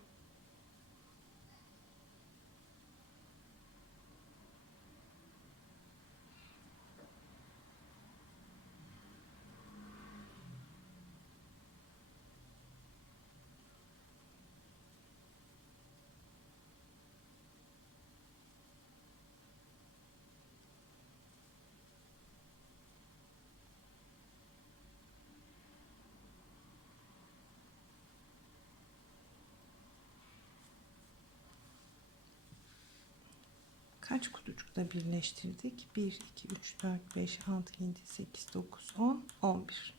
Kaç kutucukla birleştirdik? 1, 2, 3, 4, 5, 6, 7, 8, 9, 10, 11.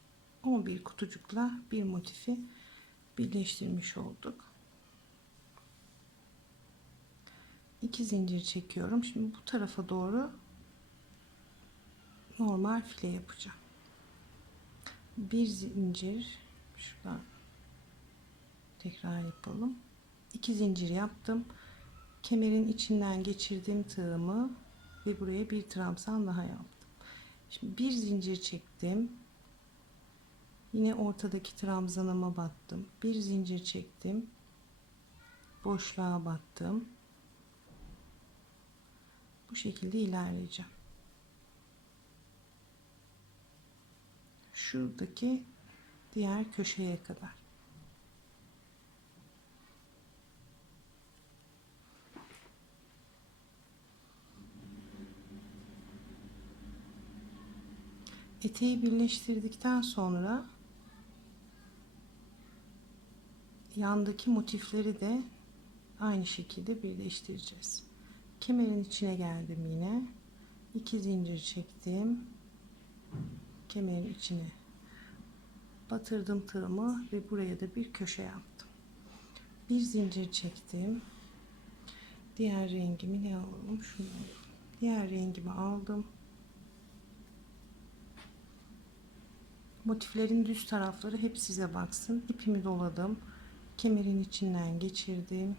11 kutucukla bir motifi birleştirmiş olduk. 2 zincir çekiyorum. Şimdi bu tarafa doğru normal file yapacağım. Bir zincir, şuradan tekrar yapalım. 2 zincir yaptım. Kemerin içinden geçirdim tığımı ve buraya bir trabzan daha yaptım. Şimdi bir zincir çektim. Yine ortadaki trabzanıma battım. Bir zincir çektim. Boşluğa battım. Bu şekilde ilerleyeceğim. Şuradaki diğer köşeye kadar. Eteği birleştirdikten sonra yandaki motifleri de aynı şekilde birleştireceğiz. Kemerin içine geldim yine. 2 zincir çektim. Kemerin içine batırdım tığımı ve buraya da bir köşe yaptım. Bir zincir çektim. Diğer rengimi ne alalım? Şunu alalım. Diğer rengimi aldım. Motiflerin düz tarafları hep size baksın. İpimi doladım. Kemerin içinden geçirdim.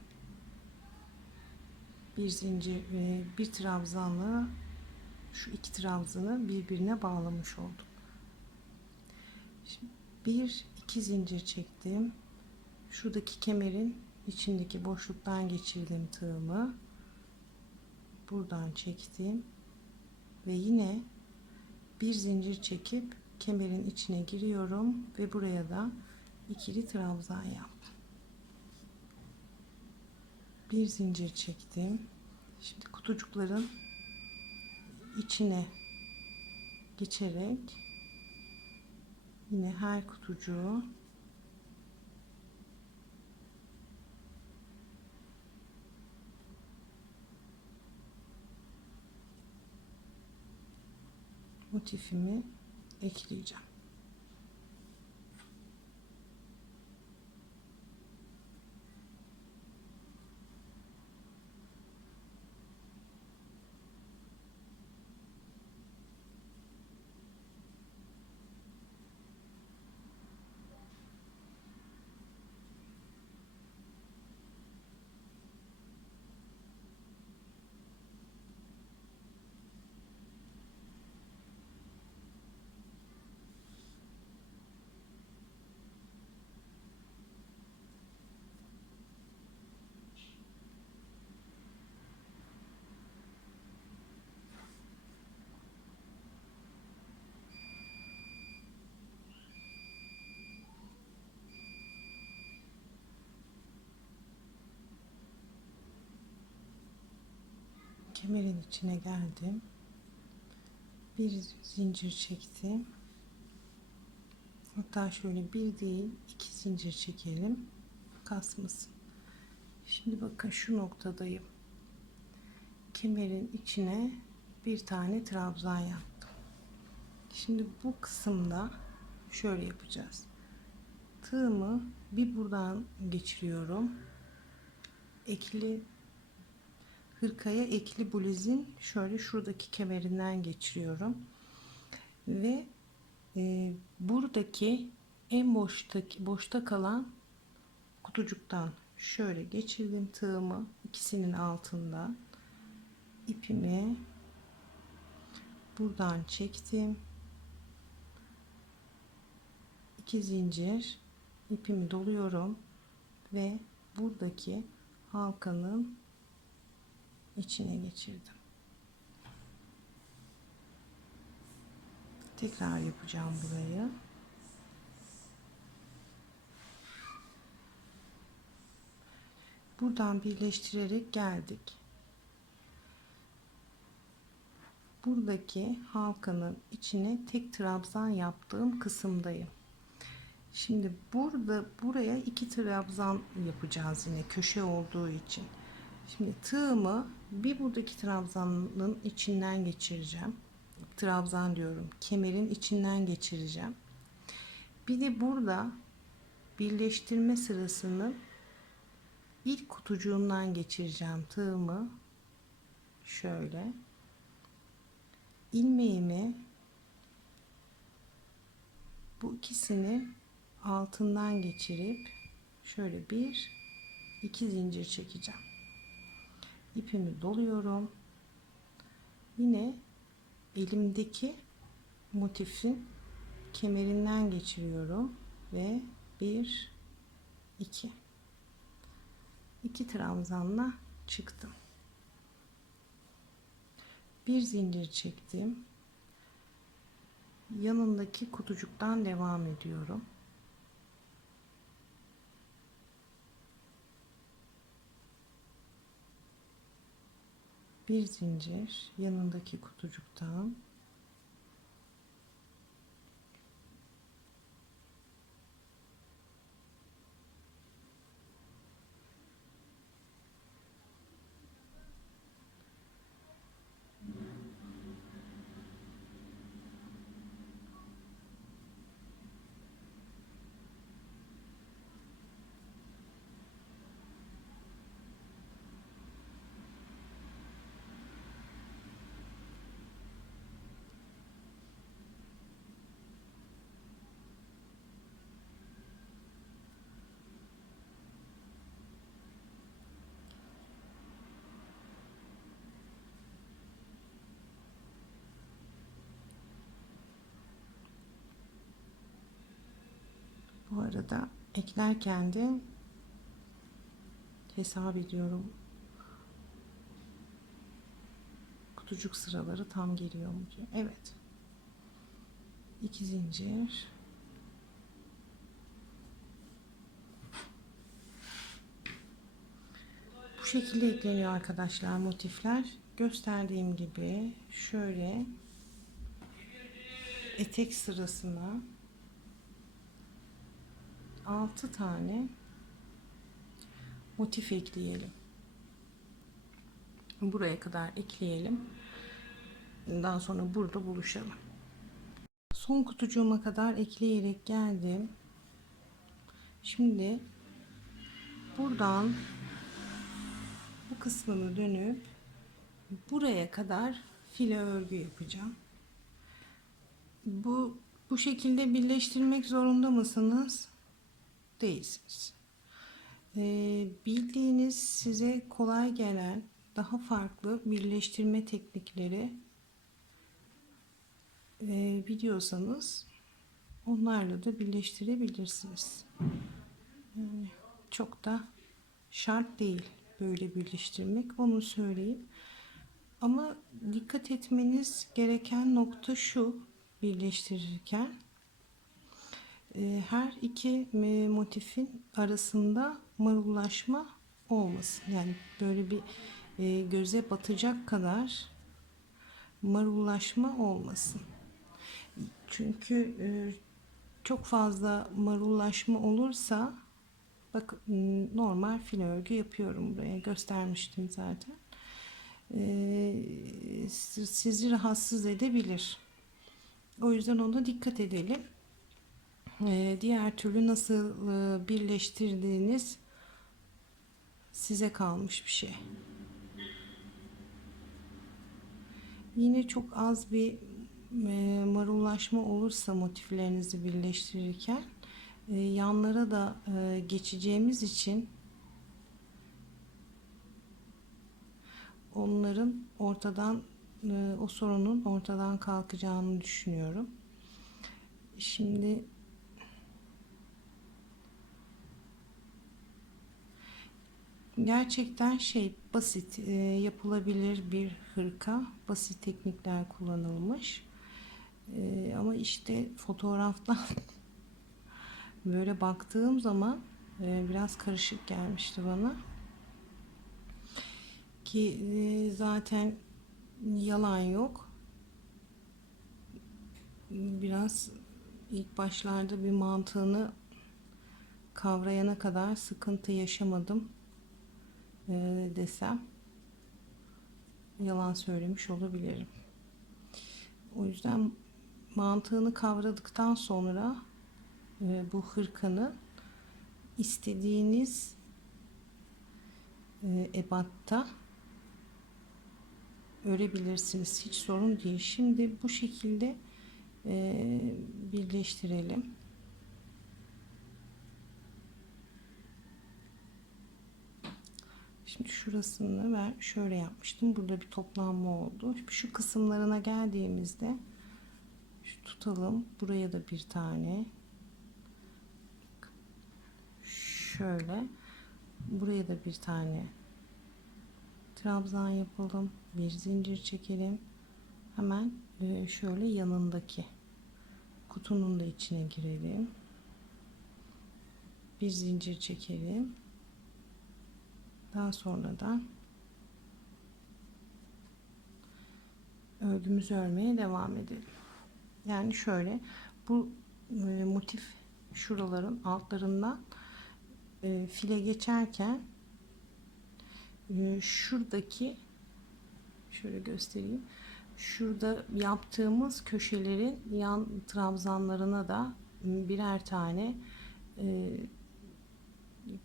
Bir zincir ve bir trabzanla şu iki trabzanı birbirine bağlamış oldum. Şimdi bir iki zincir çektim. Şuradaki kemerin içindeki boşluktan geçirdim tığımı. Buradan çektim ve yine bir zincir çekip kemerin içine giriyorum ve buraya da ikili trabzan yaptım. Bir zincir çektim. Şimdi kutucukların içine geçerek yine her kutucuğu motifimi ekleyeceğim. Kemerin içine geldim. Bir zincir çektim. Hatta şöyle bir değil iki zincir çekelim. Kasmasın. Şimdi bakın şu noktadayım. Kemerin içine bir tane trabzan yaptım. Şimdi bu kısımda şöyle yapacağız. Tığımı bir buradan geçiriyorum. Ekli hırkaya ekli bluzin şöyle şuradaki kemerinden geçiriyorum ve buradaki en boşta kalan kutucuktan şöyle geçirdim tığımı, ikisinin altından ipimi buradan çektim, iki zincir ipimi doluyorum ve buradaki halkanın içine geçirdim. Tekrar yapacağım burayı. Buradan birleştirerek geldik. Buradaki halkanın içine tek trabzan yaptığım kısımdayım. Şimdi buraya iki trabzan yapacağız yine köşe olduğu için. Şimdi tığımı bir buradaki trabzanın içinden geçireceğim. Trabzan diyorum. Kemerin içinden geçireceğim. Bir de burada birleştirme sırasının ilk kutucuğundan geçireceğim tığımı. Şöyle. İlmeğimi bu ikisini altından geçirip şöyle bir iki zincir çekeceğim. İpimi doluyorum. Yine elimdeki motifin kemerinden geçiriyorum ve bir iki trabzanla çıktım. Bir zincir çektim. Yanındaki kutucuktan devam ediyorum. Bir zincir yanındaki kutucuktan arada eklerken de hesap ediyorum. Kutucuk sıraları tam geliyor mu diyor. Evet. 2 zincir. Bu şekilde ekleniyor arkadaşlar motifler. Gösterdiğim gibi şöyle etek sırasına 6 tane motif ekleyelim. Buraya kadar ekleyelim. Daha sonra burada buluşalım. Son kutucuğuma kadar ekleyerek geldim. Şimdi buradan bu kısmını dönüp buraya kadar file örgü yapacağım. Bu şekilde birleştirmek zorunda mısınız? Değilsiniz. Bildiğiniz, size kolay gelen daha farklı birleştirme teknikleri biliyorsanız onlarla da birleştirebilirsiniz. Yani çok da şart değil böyle birleştirmek, onu söyleyeyim. Ama dikkat etmeniz gereken nokta şu: birleştirirken her iki motifin arasında marullaşma olmasın. Yani böyle bir göze batacak kadar marullaşma olmasın. Çünkü çok fazla marullaşma olursa, bak, normal fil örgü yapıyorum, buraya göstermiştim zaten. Sizi rahatsız edebilir. O yüzden ona dikkat edelim. Diğer türlü nasıl birleştirdiğiniz size kalmış bir şey. Yine çok az bir marullaşma olursa motiflerinizi birleştirirken yanlara da geçeceğimiz için onların ortadan o sorunun ortadan kalkacağını düşünüyorum. Şimdi gerçekten basit, yapılabilir bir hırka, basit teknikler kullanılmış. Ama işte fotoğraftan böyle baktığım zaman biraz karışık gelmişti bana. Ki zaten yalan yok. Biraz ilk başlarda bir mantığını kavrayana kadar sıkıntı yaşamadım desem yalan söylemiş olabilirim. O yüzden mantığını kavradıktan sonra bu hırkanı istediğiniz ebatta örebilirsiniz. Hiç sorun değil. Şimdi bu şekilde birleştirelim. Şimdi şurasını ben şöyle yapmıştım. Burada bir toplanma oldu. Şu kısımlarına geldiğimizde tutalım. Buraya da bir tane. Şöyle. Buraya da bir tane trabzan yapalım. Bir zincir çekelim. Hemen şöyle yanındaki kutunun da içine girelim. Bir zincir çekelim. Daha sonra da örgümüzü örmeye devam edelim. Yani şöyle, bu motif şuraların altlarından file geçerken şuradaki, şöyle göstereyim, şurada yaptığımız köşelerin yan trabzanlarına da birer tane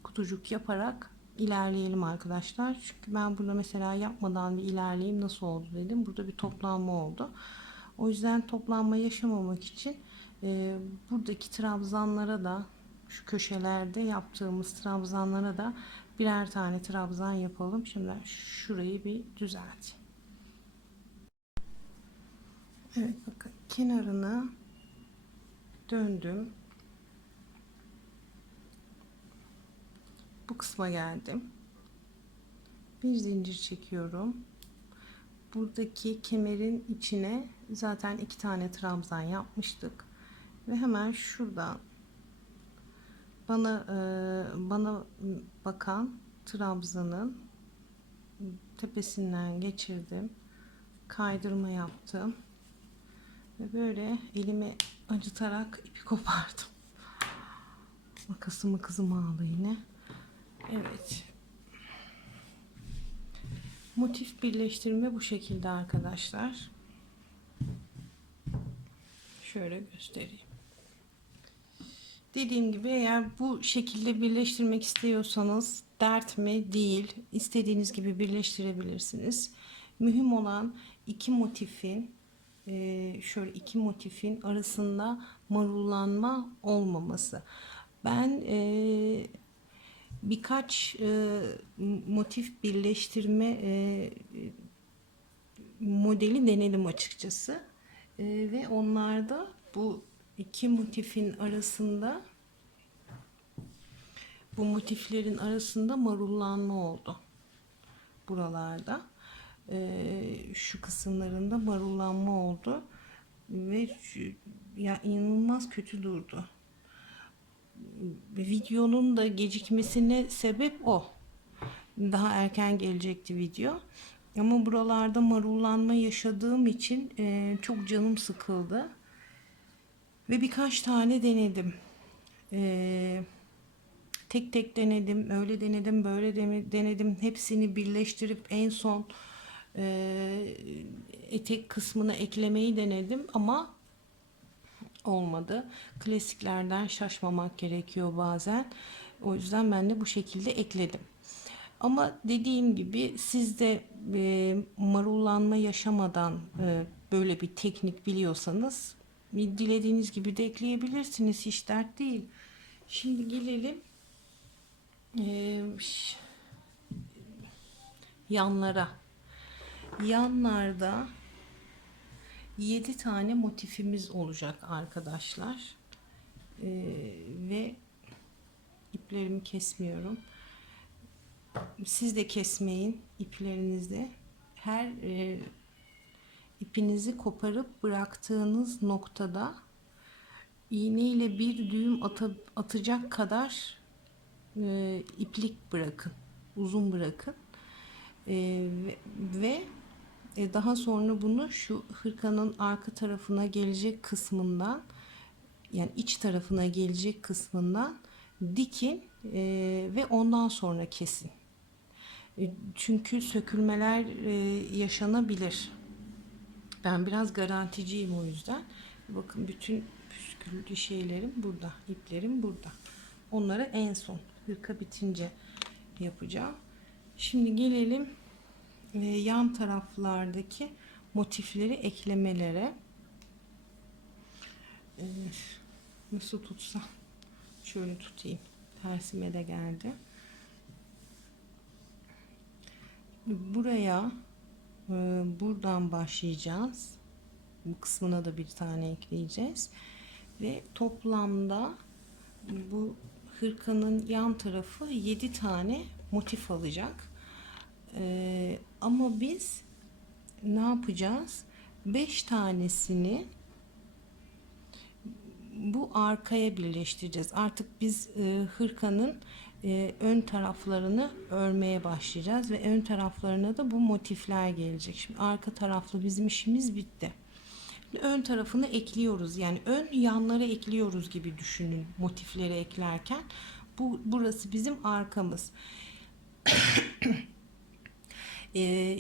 kutucuk yaparak ilerleyelim arkadaşlar. Çünkü ben burada mesela yapmadan bir ilerleyeyim, nasıl oldu dedim. Burada bir toplanma oldu. O yüzden toplanma yaşamamak için buradaki trabzanlara da, şu köşelerde yaptığımız trabzanlara da birer tane trabzan yapalım. Şimdi şurayı bir düzelteyim. Evet, bakın kenarına döndüm. Bu kısma geldim. Bir zincir çekiyorum. Buradaki kemerin içine zaten 2 tane trabzan yapmıştık ve hemen şuradan bana bakan trabzanın tepesinden geçirdim, kaydırma yaptım ve böyle elimi acıtarak ipi kopardım. Makasımı kızım aldı yine. Evet. Motif birleştirme bu şekilde arkadaşlar. Şöyle göstereyim. Dediğim gibi eğer bu şekilde birleştirmek istiyorsanız dert mi? Değil. İstediğiniz gibi birleştirebilirsiniz. Mühim olan iki motifin şöyle iki motifin arasında marullanma olmaması. Ben birkaç motif birleştirme modeli denedim açıkçası. Ve onlarda bu iki motifin arasında, bu motiflerin arasında marullanma oldu. Buralarda şu kısımlarında marullanma oldu ve ya inanılmaz kötü durdu. Videonun da gecikmesine sebep o. Daha erken gelecekti video. Ama buralarda marullanma yaşadığım için çok canım sıkıldı. Ve birkaç tane denedim. Tek tek denedim. Öyle denedim, böyle denedim. Hepsini birleştirip en son etek kısmına eklemeyi denedim. Ama olmadı. Klasiklerden şaşmamak gerekiyor bazen. O yüzden ben de bu şekilde ekledim. Ama dediğim gibi siz de marullanma yaşamadan böyle bir teknik biliyorsanız dilediğiniz gibi de ekleyebilirsiniz. Hiç dert değil. Şimdi gelelim yanlara. Yanlarda 7 tane motifimiz olacak arkadaşlar. Ve iplerimi kesmiyorum. Siz de kesmeyin iplerinizde. Her ipinizi koparıp bıraktığınız noktada iğne ile bir düğüm atacak kadar iplik bırakın. Uzun bırakın. Ve daha sonra bunu şu hırkanın arka tarafına gelecek kısmından, yani iç tarafına gelecek kısmından dikin ve ondan sonra kesin. Çünkü sökülmeler yaşanabilir. Ben biraz garanticiyim o yüzden. Bakın bütün püsküllü şeylerim burada, iplerim burada. Onları en son hırka bitince yapacağım. Şimdi gelelim yan taraflardaki motifleri eklemelere. Nasıl tutsam? Şöyle tutayım. Tersime de geldi. Buraya buradan başlayacağız. Bu kısmına da bir tane ekleyeceğiz. Ve toplamda bu hırkanın yan tarafı 7 tane motif alacak. Ama biz ne yapacağız? 5 tanesini bu arkaya birleştireceğiz. Artık biz hırkanın ön taraflarını örmeye başlayacağız ve ön taraflarına da bu motifler gelecek. Şimdi arka taraflı bizim işimiz bitti. Şimdi ön tarafını ekliyoruz. Yani ön yanlara ekliyoruz gibi düşünün motifleri eklerken. Burası bizim arkamız.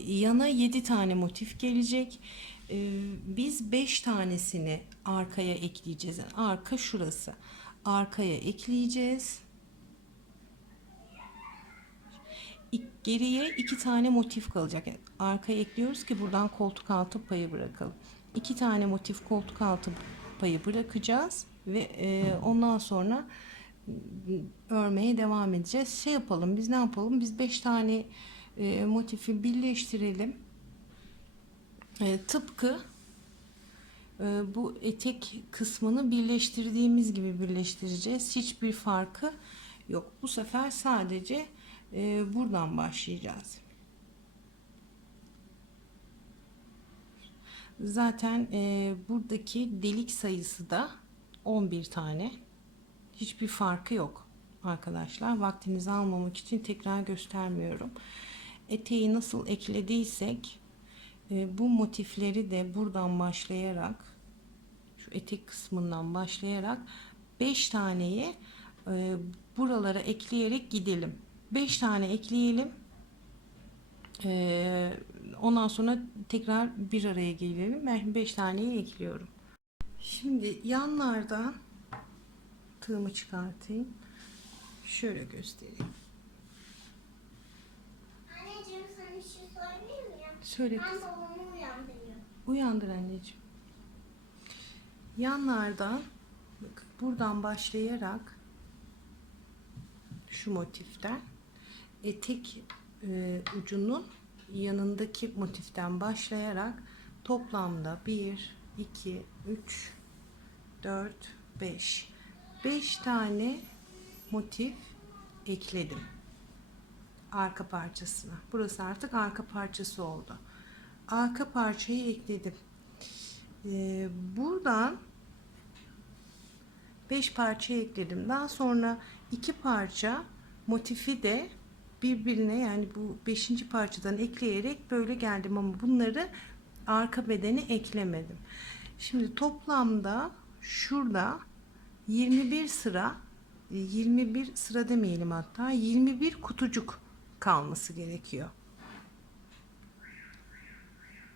Yana 7 tane motif gelecek. Biz 5 tanesini arkaya ekleyeceğiz. Yani arka şurası. Arkaya ekleyeceğiz. Geriye 2 tane motif kalacak. Yani arkaya ekliyoruz ki buradan koltuk altı payı bırakalım. 2 tane motif koltuk altı payı bırakacağız ve ondan sonra örmeye devam edeceğiz. Şey yapalım, biz ne yapalım? Biz 5 tane motifi birleştirelim. Tıpkı bu etek kısmını birleştirdiğimiz gibi birleştireceğiz. Hiçbir farkı yok. Bu sefer sadece buradan başlayacağız. Zaten buradaki delik sayısı da 11 tane. Hiçbir farkı yok arkadaşlar. Vaktinizi almamak için tekrar göstermiyorum. Eteği nasıl eklediysek bu motifleri de buradan başlayarak, şu etek kısmından başlayarak 5 taneyi buralara ekleyerek gidelim. 5 tane ekleyelim. Ondan sonra tekrar bir araya gelelim. Ben 5 taneyi ekliyorum. Şimdi yanlardan tığımı çıkartayım. Şöyle göstereyim. Anneciğim sana bir şey söyleyeyim mi? Söyle Ben kızım. babamı uyandırıyorum. Uyandır anneciğim. Yanlardan bak, buradan başlayarak şu motiften etek ucunun yanındaki motiften başlayarak toplamda 1, 2, 3, 4, 5 tane motif ekledim arka parçasına. Burası artık arka parçası oldu. Arka parçayı ekledim. Buradan 5 parça ekledim. Daha sonra 2 parça motifi de birbirine, yani bu 5. parçadan ekleyerek böyle geldim ama bunları arka bedeni eklemedim. Şimdi toplamda şurada 21 sıra, 21 sıra demeyelim, hatta 21 kutucuk kalması gerekiyor.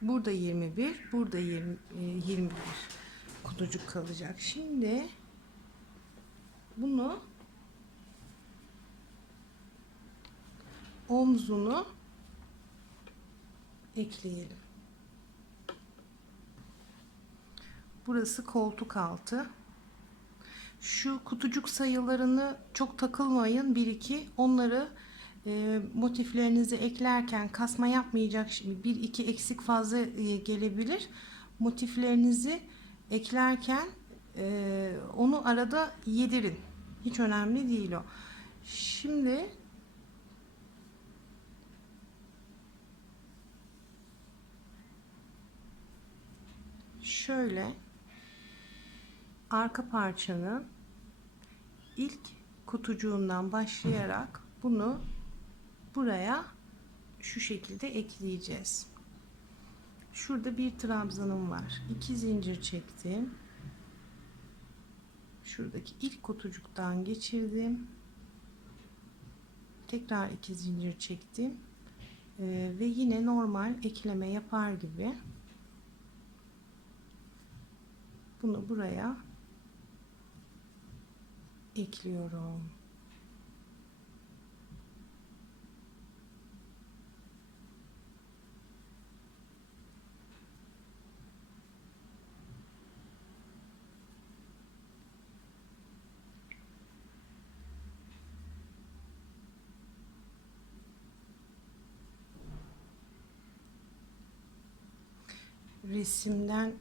Burada 21, burada 21 kutucuk kalacak. Şimdi bunu omzunu ekleyelim. Burası koltuk altı. Şu kutucuk sayılarını çok takılmayın. 1-2 onları motiflerinizi eklerken kasma yapmayacak, şimdi 1-2 eksik fazla gelebilir. Motiflerinizi eklerken onu arada yedirin. Hiç önemli değil o. Şimdi şöyle arka parçanın ilk kutucuğundan başlayarak bunu buraya şu şekilde ekleyeceğiz. Şurada bir trabzanım var. 2 zincir çektim. Şuradaki ilk kutucuktan geçirdim. Tekrar 2 zincir çektim. Ve yine normal ekleme yapar gibi bunu buraya ekliyorum. Resimden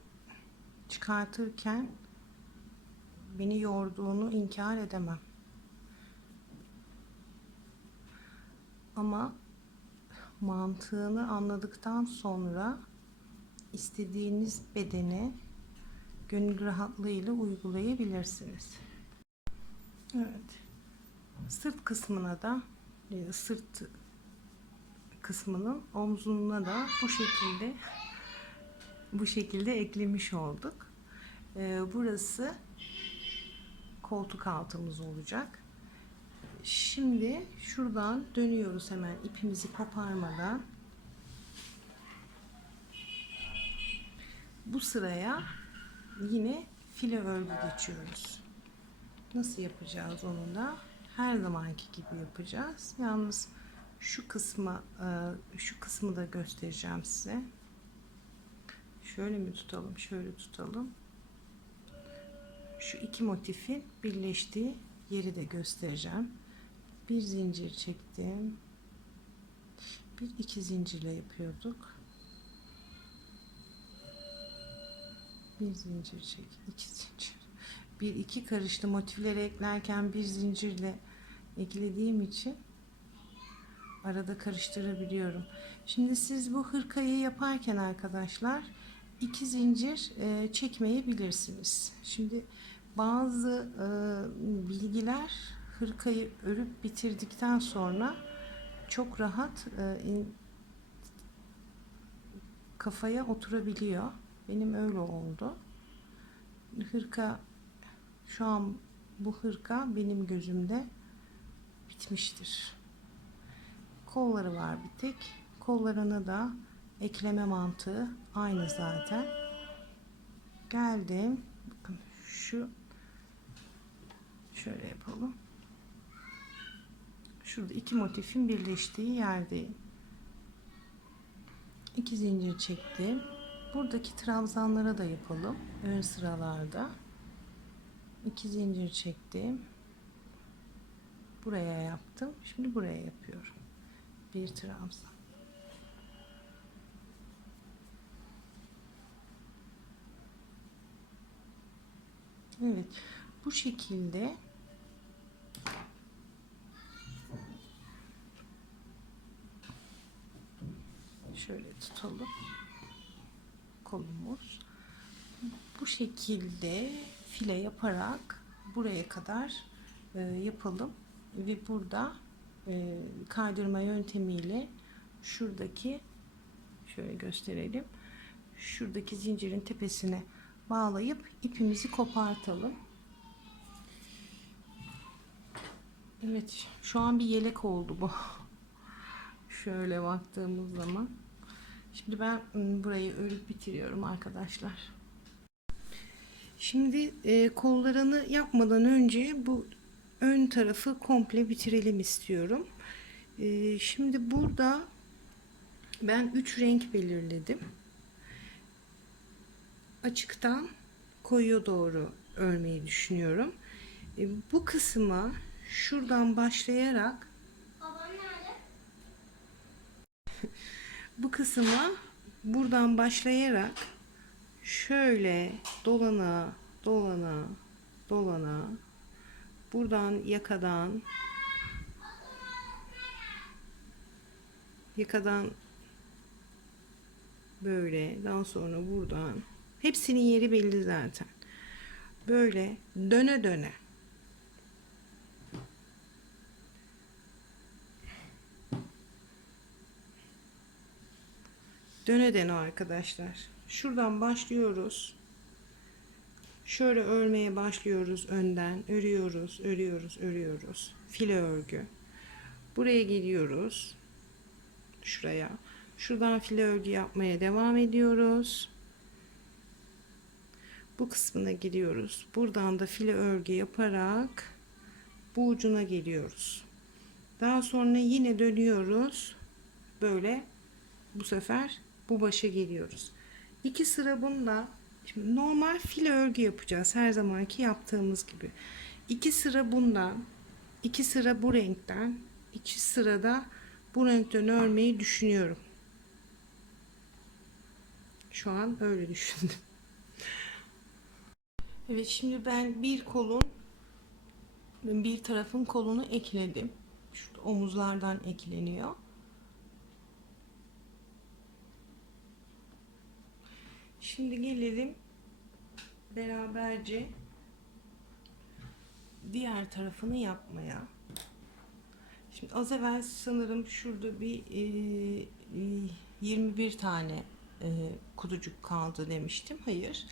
çıkartırken beni yorduğunu inkar edemem. Ama mantığını anladıktan sonra istediğiniz bedene gönül rahatlığıyla uygulayabilirsiniz. Evet. Sırt kısmına da, sırt kısmının omzuna da bu şekilde eklemiş olduk. Burası koltuk altımız olacak. Şimdi şuradan dönüyoruz hemen ipimizi koparmadan. Bu sıraya yine file örgü geçiyoruz. Nasıl yapacağız onu da? Her zamanki gibi yapacağız. Yalnız şu kısmı da göstereceğim size. Şöyle mi tutalım? Şöyle tutalım. Şu iki motifin birleştiği yeri de göstereceğim. Bir zincir çektim. Bir iki zincirle yapıyorduk. Bir zincir çek, iki zincir. Bir iki karıştı, motifleri eklerken bir zincirle eklediğim için arada karıştırabiliyorum. Şimdi siz bu hırkayı yaparken arkadaşlar 2 zincir çekmeyebilirsiniz. Şimdi bazı bilgiler hırkayı örüp bitirdikten sonra çok rahat kafaya oturabiliyor. Benim öyle oldu. Hırka şu an bu hırka benim gözümde bitmiştir. Kolları var bir tek. Kollarını da ekleme mantığı aynı zaten. Geldim. Bakın şöyle yapalım. Şurada iki motifin birleştiği yerdeyim. 2 zincir çektim. Buradaki trabzanlara da yapalım. Ön sıralarda 2 zincir çektim. Buraya yaptım. Şimdi buraya yapıyorum. Bir trabzan. Evet. Bu şekilde şöyle tutalım. Kolumuz. Bu şekilde file yaparak buraya kadar yapalım ve burada kaydırma yöntemiyle şuradaki şöyle gösterelim. Şuradaki zincirin tepesine bağlayıp ipimizi kopartalım. Evet, şu an bir yelek oldu bu. Şöyle baktığımız zaman. Şimdi ben burayı örüp bitiriyorum arkadaşlar. Şimdi kollarını yapmadan önce bu ön tarafı komple bitirelim istiyorum. Şimdi burada ben 3 renk belirledim. Açıktan koyuya doğru örmeyi düşünüyorum. Bu kısma şuradan başlayarak bu kısma buradan başlayarak şöyle dolana dolana dolana buradan yakadan böyle, daha sonra buradan, hepsinin yeri belli zaten, böyle döne döne döne döne arkadaşlar. Şuradan başlıyoruz. Şöyle örmeye başlıyoruz önden. Örüyoruz, örüyoruz, örüyoruz. File örgü. Buraya geliyoruz. Şuraya. Şuradan file örgü yapmaya devam ediyoruz. Bu kısmına giriyoruz. Buradan da file örgü yaparak bu ucuna geliyoruz. Daha sonra yine dönüyoruz. Böyle bu sefer bu başa geliyoruz. 2 sıra bunda. Şimdi normal file örgü yapacağız. Her zamanki yaptığımız gibi. 2 sıra bundan, 2 sıra bu renkten, 2 sırada bu renkten örmeyi düşünüyorum. Şu an öyle düşündüm. Evet, şimdi ben bir tarafın kolunu ekledim. Şurada omuzlardan ekleniyor. Şimdi gelelim beraberce diğer tarafını yapmaya. Şimdi az evvel sanırım şurada bir 21 tane kutucuk kaldı demiştim. Hayır.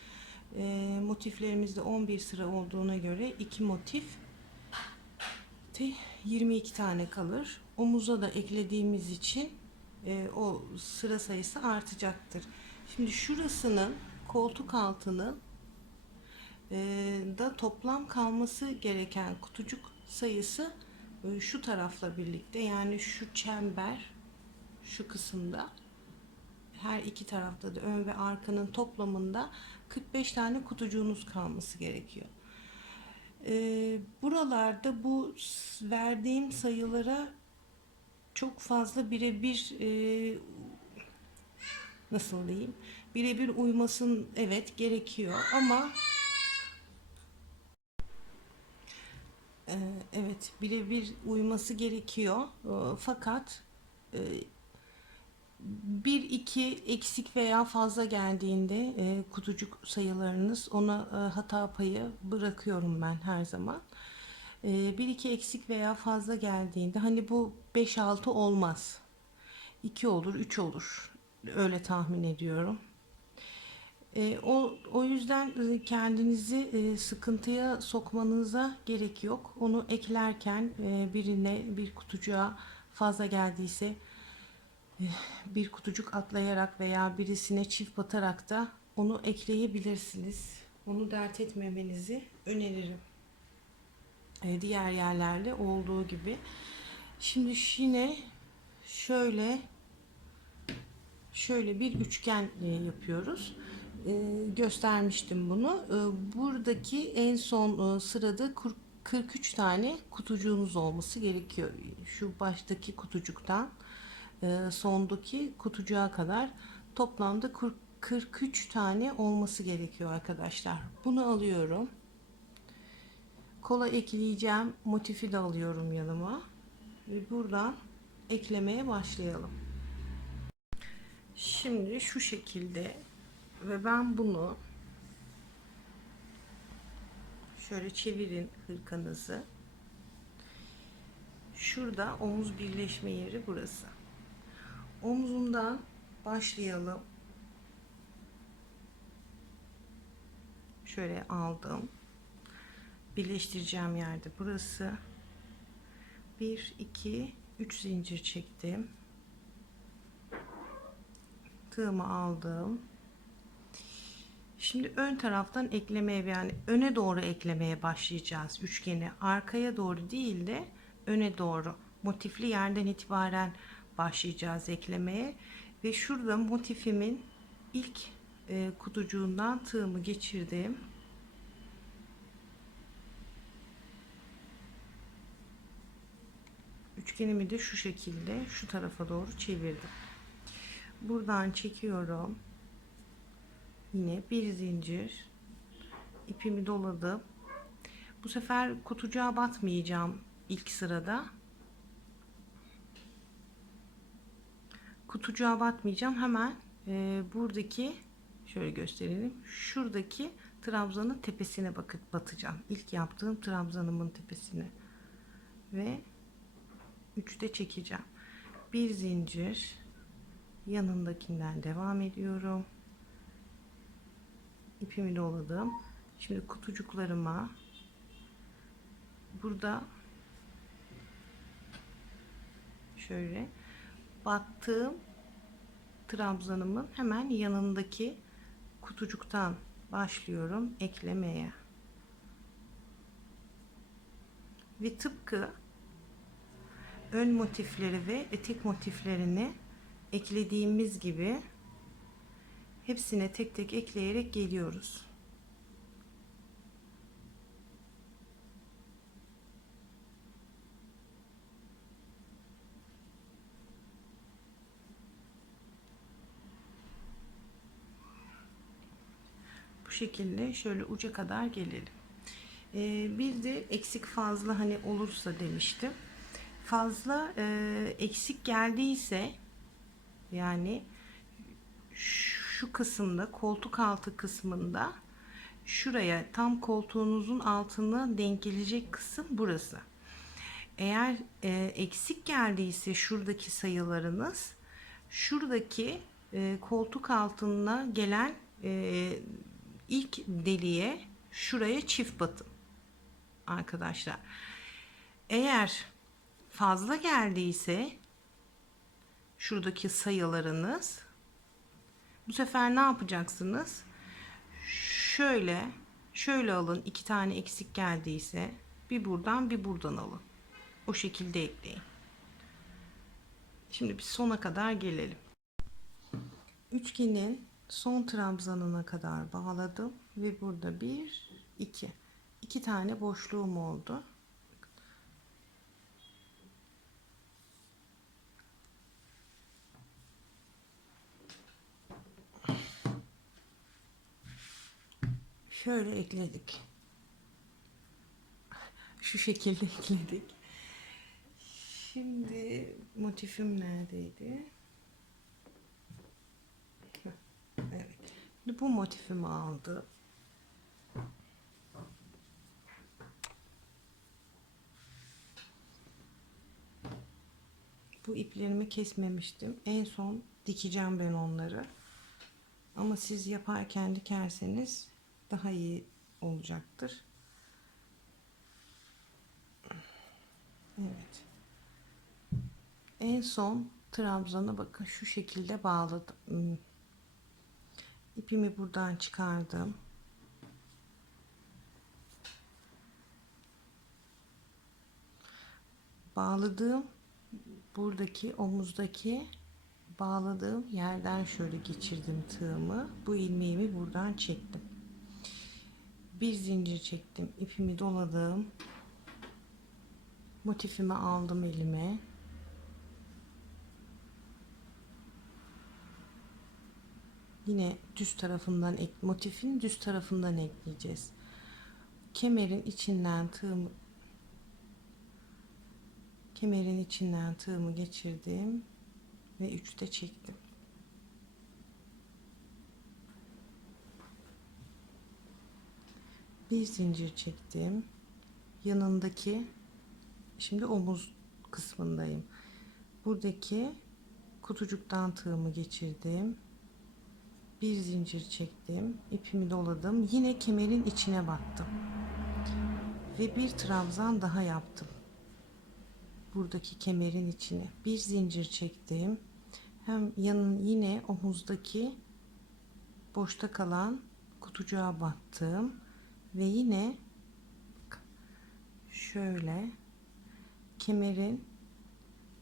Motiflerimizde 11 sıra olduğuna göre 2 motif 22 tane kalır. Omuza da eklediğimiz için o sıra sayısı artacaktır. Şimdi şurasının, koltuk altının da toplam kalması gereken kutucuk sayısı şu tarafla birlikte, yani şu çember, şu kısımda, her iki tarafta da ön ve arkanın toplamında 45 tane kutucuğunuz kalması gerekiyor. Buralarda bu verdiğim sayılara çok fazla birebir nasıl diyeyim, birebir uymasın, evet gerekiyor ama evet, birebir uyması gerekiyor. Fakat bir iki eksik veya fazla geldiğinde kutucuk sayılarınız, ona hata payı bırakıyorum ben her zaman. Bir iki eksik veya fazla geldiğinde, hani bu 5-6 olmaz. 2 olur, 3 olur. Öyle tahmin ediyorum. O yüzden kendinizi sıkıntıya sokmanıza gerek yok. Onu eklerken birine, bir kutucuğa fazla geldiyse bir kutucuk atlayarak veya birisine çift batarak da onu ekleyebilirsiniz. Onu dert etmemenizi öneririm. Diğer yerlerde olduğu gibi. Şimdi yine şöyle bir üçgen yapıyoruz. Göstermiştim bunu. Buradaki en son sırada 43 tane kutucuğunuz olması gerekiyor. Şu baştaki kutucuktan sondaki kutucuğa kadar toplamda 43 tane olması gerekiyor arkadaşlar. Bunu alıyorum. Kola ekleyeceğim motifi de alıyorum yanıma. Ve buradan eklemeye başlayalım. Şimdi şu şekilde ve ben bunu şöyle çevirin hırkanızı. Şurada omuz birleşme yeri burası. Omzundan başlayalım. Şöyle aldım. Birleştireceğim yerde burası. 1 2 3 zincir çektim. Tığımı aldım. Şimdi ön taraftan eklemeye, yani öne doğru eklemeye başlayacağız üçgeni. Arkaya doğru değil de öne doğru, motifli yerden itibaren başlayacağız eklemeye. Ve şurada motifimin ilk kutucuğundan tığımı geçirdim. Üçgenimi de şu şekilde şu tarafa doğru çevirdim. Buradan çekiyorum. Yine bir zincir, ipimi doladım. Bu sefer kutucuğa batmayacağım ilk sırada. Kutucuğa batmayacağım. Hemen buradaki, şöyle gösterelim. Şuradaki trabzanın tepesine bakıp batacağım. İlk yaptığım trabzanımın tepesine. Ve 3'te çekeceğim. Bir zincir, yanındakinden devam ediyorum. İpimi doladım. Şimdi kutucuklarıma burada şöyle battığım trabzanımın hemen yanındaki kutucuktan başlıyorum eklemeye. Ve tıpkı ön motifleri ve etek motiflerini eklediğimiz gibi hepsine tek tek ekleyerek geliyoruz. Bu şekilde şöyle uca kadar gelelim. Bir de eksik fazla hani olursa demiştim. Fazla eksik geldiyse, yani şu kısımda, koltuk altı kısmında, şuraya tam koltuğunuzun altına denk gelecek kısım burası. Eğer eksik geldiyse şuradaki sayılarınız, şuradaki koltuk altına gelen ilk deliğe, şuraya çift batın arkadaşlar. Eğer fazla geldiyse şuradaki sayılarınız, bu sefer ne yapacaksınız? Şöyle alın. 2 tane eksik geldiyse bir buradan bir buradan alın. O şekilde ekleyin. Şimdi bir sona kadar gelelim. Üçgenin son trabzanına kadar bağladım ve burada 1 2 tane boşluğum oldu. Şöyle ekledik. Şu şekilde ekledik. Şimdi motifim neredeydi? Heh, evet. Şimdi bu motifimi aldım. Bu iplerimi kesmemiştim. En son dikeceğim ben onları. Ama siz yaparken dikerseniz daha iyi olacaktır. Evet. En son trabzanı bakın şu şekilde bağladım. İpimi buradan çıkardım. Bağladığım buradaki omuzdaki bağladığım yerden şöyle geçirdim tığımı. Bu ilmeğimi buradan çektim. Bir zincir çektim. İpimi doladım. Motifimi aldım elime. Yine düz tarafından motifin düz tarafından ekleyeceğiz. Kemerin içinden tığımı geçirdim ve 3'te çektim. Bir zincir çektim. Yanındaki şimdi omuz kısmındayım. Buradaki kutucuktan tığımı geçirdim. Bir zincir çektim. İpimi doladım. Yine kemerin içine battım. Ve bir trabzan daha yaptım. Buradaki kemerin içine bir zincir çektim. Hem yine omuzdaki boşta kalan kutucuğa battım ve yine şöyle kemerin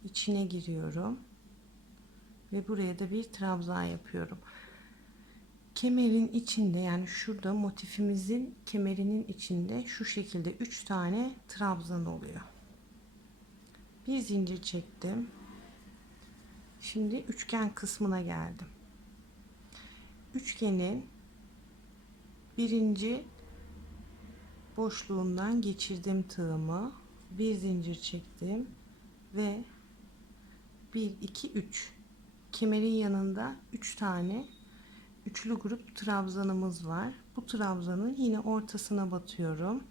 içine giriyorum ve buraya da bir trabzan yapıyorum. Kemerin içinde, yani şurada motifimizin kemerinin içinde şu şekilde 3 tane trabzan oluyor. Bir zincir çektim. Şimdi üçgen kısmına geldim. Üçgenin birinci boşluğundan geçirdim tığımı. Bir zincir çektim ve 1 2 3 kemerin yanında 3 tane üçlü grup trabzanımız var. Bu trabzanın yine ortasına batıyorum.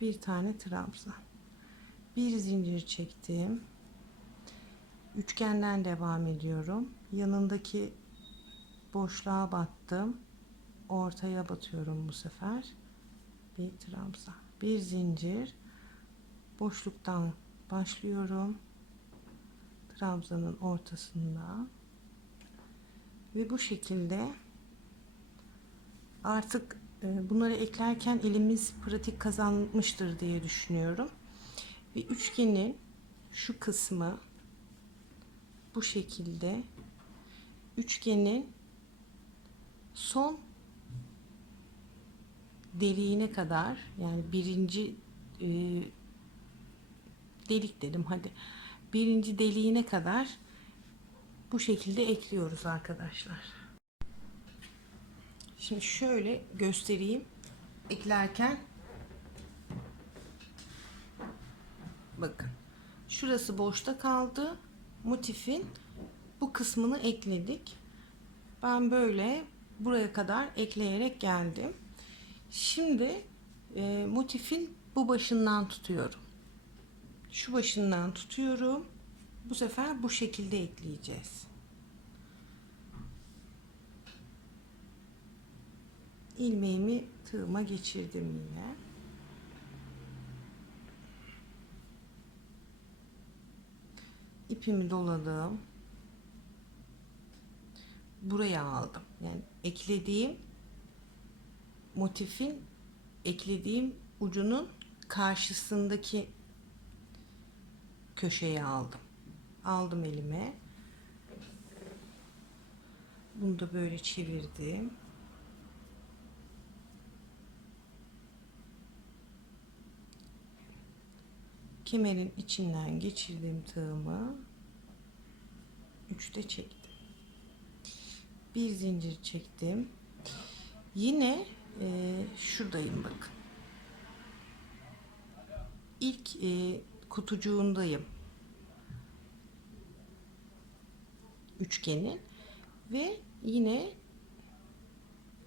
Bir tane trabzan. Bir zincir çektim. Üçgenden devam ediyorum. Yanındaki boşluğa battım. Ortaya batıyorum bu sefer. Bir trabzan. Bir zincir. Boşluktan başlıyorum. Trabzanın ortasında. Ve bu şekilde artık bunları eklerken elimiz pratik kazanmıştır diye düşünüyorum. Ve üçgenin şu kısmı bu şekilde, üçgenin son deliğine kadar, yani birinci delik dedim, hadi birinci deliğine kadar bu şekilde ekliyoruz arkadaşlar. Şimdi şöyle göstereyim eklerken. Bakın şurası boşta kaldı, motifin bu kısmını ekledik. Ben böyle buraya kadar ekleyerek geldim. Şimdi motifin bu başından tutuyorum. Şu başından tutuyorum. Bu sefer bu şekilde ekleyeceğiz. İlmeğimi tığıma geçirdim yine. İpimi doladım. Buraya aldım. Yani motifin eklediğim ucunun karşısındaki köşeye aldım. Aldım elime. Bunu da böyle çevirdim. Kemerin içinden geçirdim tığımı. 3'te çektim. Bir zincir çektim. Yine şuradayım bakın. ilk kutucuğundayım üçgenin ve yine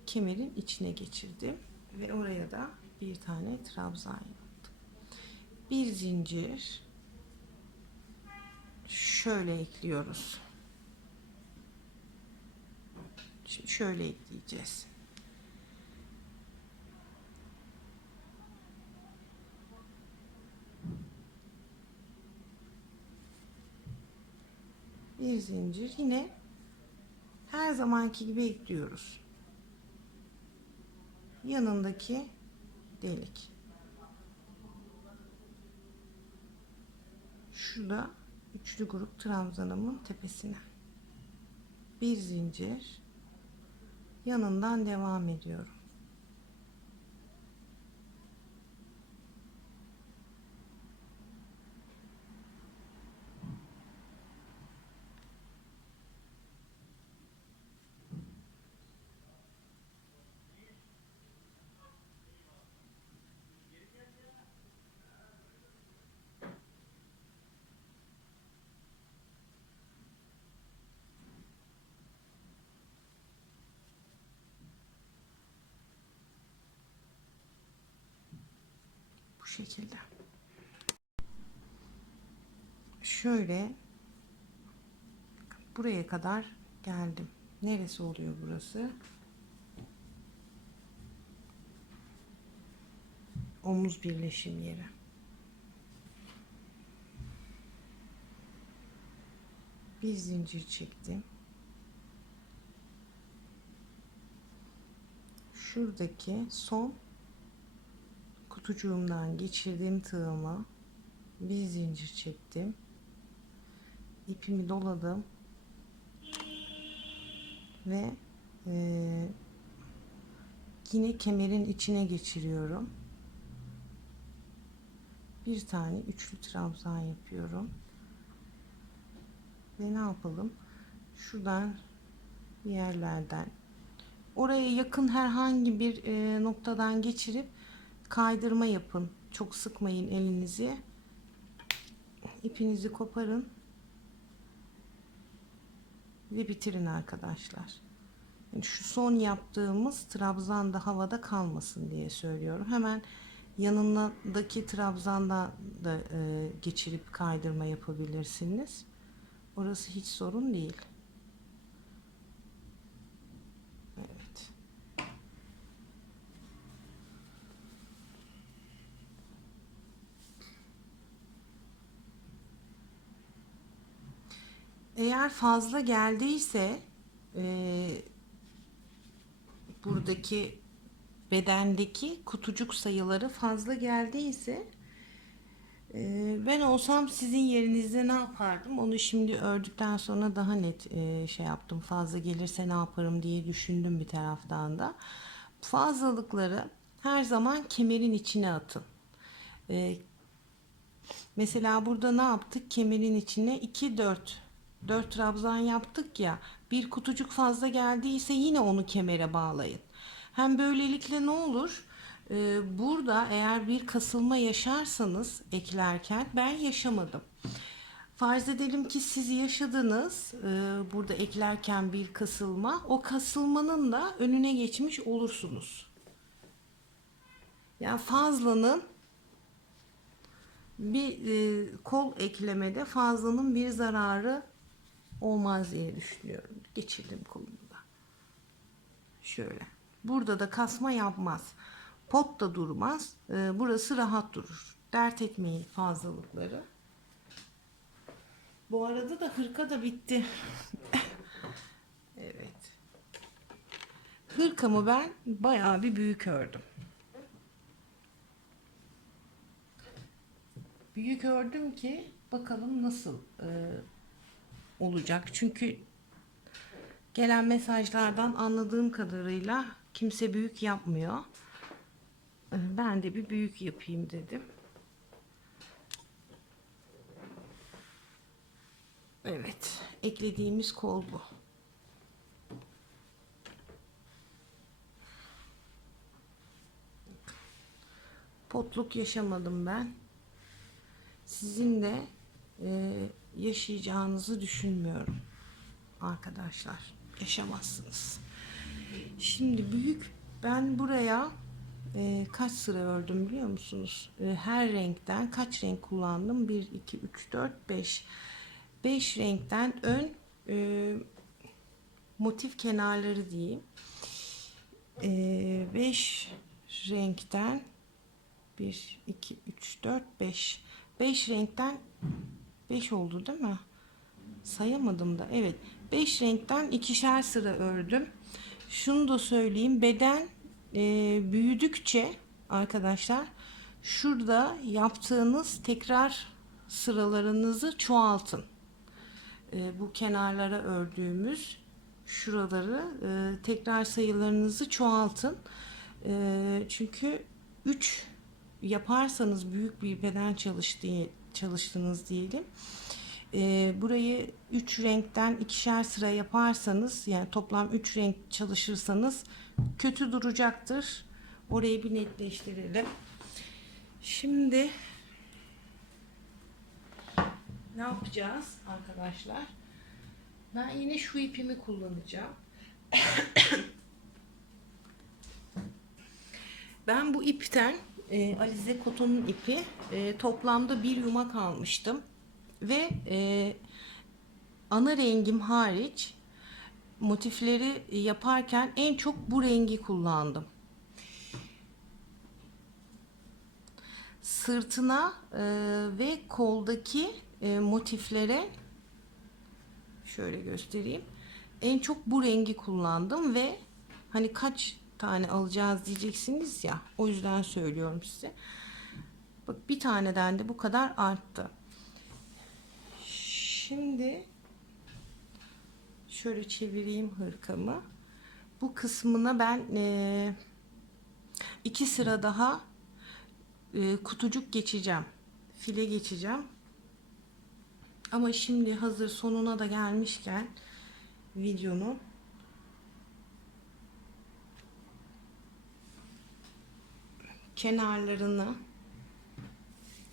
kemerin içine geçirdim ve oraya da bir tane trabzan yaptım. Bir zincir şöyle ekliyoruz. Şimdi şöyle ekleyeceğiz. Bir zincir yine her zamanki gibi ekliyoruz. Yanındaki delik. Şurada üçlü grup trabzanımın tepesine. Bir zincir yanından devam ediyorum. Bu şekilde. Şöyle buraya kadar geldim. Neresi oluyor burası? Omuz birleşim yeri. Bir zincir çektim. Şuradaki son kutucuğumdan geçirdiğim tığıma bir zincir çektim. İpimi doladım ve yine kemerin içine geçiriyorum. Bir tane üçlü trabzan yapıyorum. Ve ne yapalım? Şuradan bir yerlerden oraya yakın herhangi bir noktadan geçirip kaydırma yapın. Çok sıkmayın elinizi. İpinizi koparın ve bitirin arkadaşlar. Yani şu son yaptığımız trabzan da havada kalmasın diye söylüyorum. Hemen yanındaki trabzandan da geçirip kaydırma yapabilirsiniz. Orası hiç sorun değil. Evet. Eğer fazla geldiyse buradaki bedendeki kutucuk sayıları fazla geldiyse ben olsam sizin yerinizde ne yapardım? Onu şimdi ördükten sonra daha net şey yaptım. Fazla gelirse ne yaparım diye düşündüm bir taraftan da. Fazlalıkları her zaman kemerin içine atın. Mesela burada ne yaptık? Kemerin içine 4 trabzan yaptık ya. Bir kutucuk fazla geldiyse yine onu kemere bağlayın. Hem böylelikle ne olur? Burada eğer bir kasılma yaşarsanız eklerken ben yaşamadım. Farz edelim ki siz yaşadınız burada eklerken bir kasılma. O kasılmanın da önüne geçmiş olursunuz. Yani fazlanın bir kol eklemede fazlanın bir zararı olmaz diye düşünüyorum. Geçirdim kolumda. Şöyle. Burada da kasma yapmaz. Pot da durmaz. Burası rahat durur. Dert etmeyin fazlalıkları. Bu arada da hırka da bitti. Evet. Hırkamı ben bayağı bir büyük ördüm. Büyük ördüm ki bakalım nasıl olacak. Çünkü gelen mesajlardan anladığım kadarıyla kimse büyük yapmıyor. Ben de bir büyük yapayım dedim. Evet, eklediğimiz kol bu. Potluk yaşamadım ben. sizin de yaşayacağınızı düşünmüyorum arkadaşlar. Yaşamazsınız. Şimdi ben buraya kaç sıra ördüm biliyor musunuz? Her renkten kaç renk kullandım? 1, 2, 3, 4, 5. 5 renkten ön motif kenarları diyeyim. 5 renkten 1, 2, 3, 4, 5. 5 renkten 5 oldu değil mi? Sayamadım da. Evet. 5 renkten ikişer sıra ördüm. Şunu da söyleyeyim. Beden büyüdükçe arkadaşlar şurada yaptığınız tekrar sıralarınızı çoğaltın. Bu kenarlara ördüğümüz şuraları tekrar sayılarınızı çoğaltın. Çünkü 3 yaparsanız büyük bir beden çalıştınız diyelim. Burayı 3 renkten ikişer sıra yaparsanız, yani toplam 3 renk çalışırsanız kötü duracaktır. Orayı bir netleştirelim. Şimdi ne yapacağız arkadaşlar? Ben yine şu ipimi kullanacağım. Ben bu ipten Alize Koton'un ipi toplamda bir yumak almıştım ve ana rengim hariç motifleri yaparken en çok bu rengi kullandım. Sırtına ve koldaki motiflere şöyle göstereyim. En çok bu rengi kullandım ve hani kaç tane alacağız diyeceksiniz ya, o yüzden söylüyorum size. Bak, bir taneden de bu kadar arttı. Şimdi şöyle çevireyim hırkamı. Bu kısmına ben 2 sıra daha kutucuk geçeceğim. File geçeceğim. Ama şimdi hazır sonuna da gelmişken videonun kenarlarını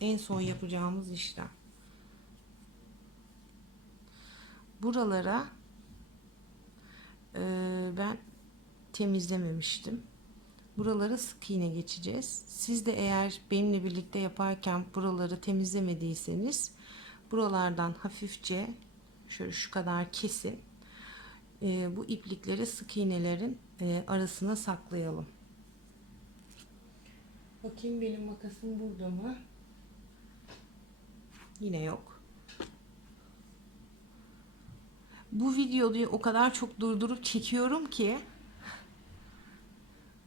en son yapacağımız işlem. Buralara ben temizlememiştim. Buraları sık iğne geçeceğiz. Siz de eğer benimle birlikte yaparken buraları temizlemediyseniz buralardan hafifçe şöyle şu kadar kesin. Bu iplikleri sık iğnelerin arasına saklayalım. Bakayım benim makasım burada mı? Yine yok. Bu videoyu o kadar çok durdurup çekiyorum ki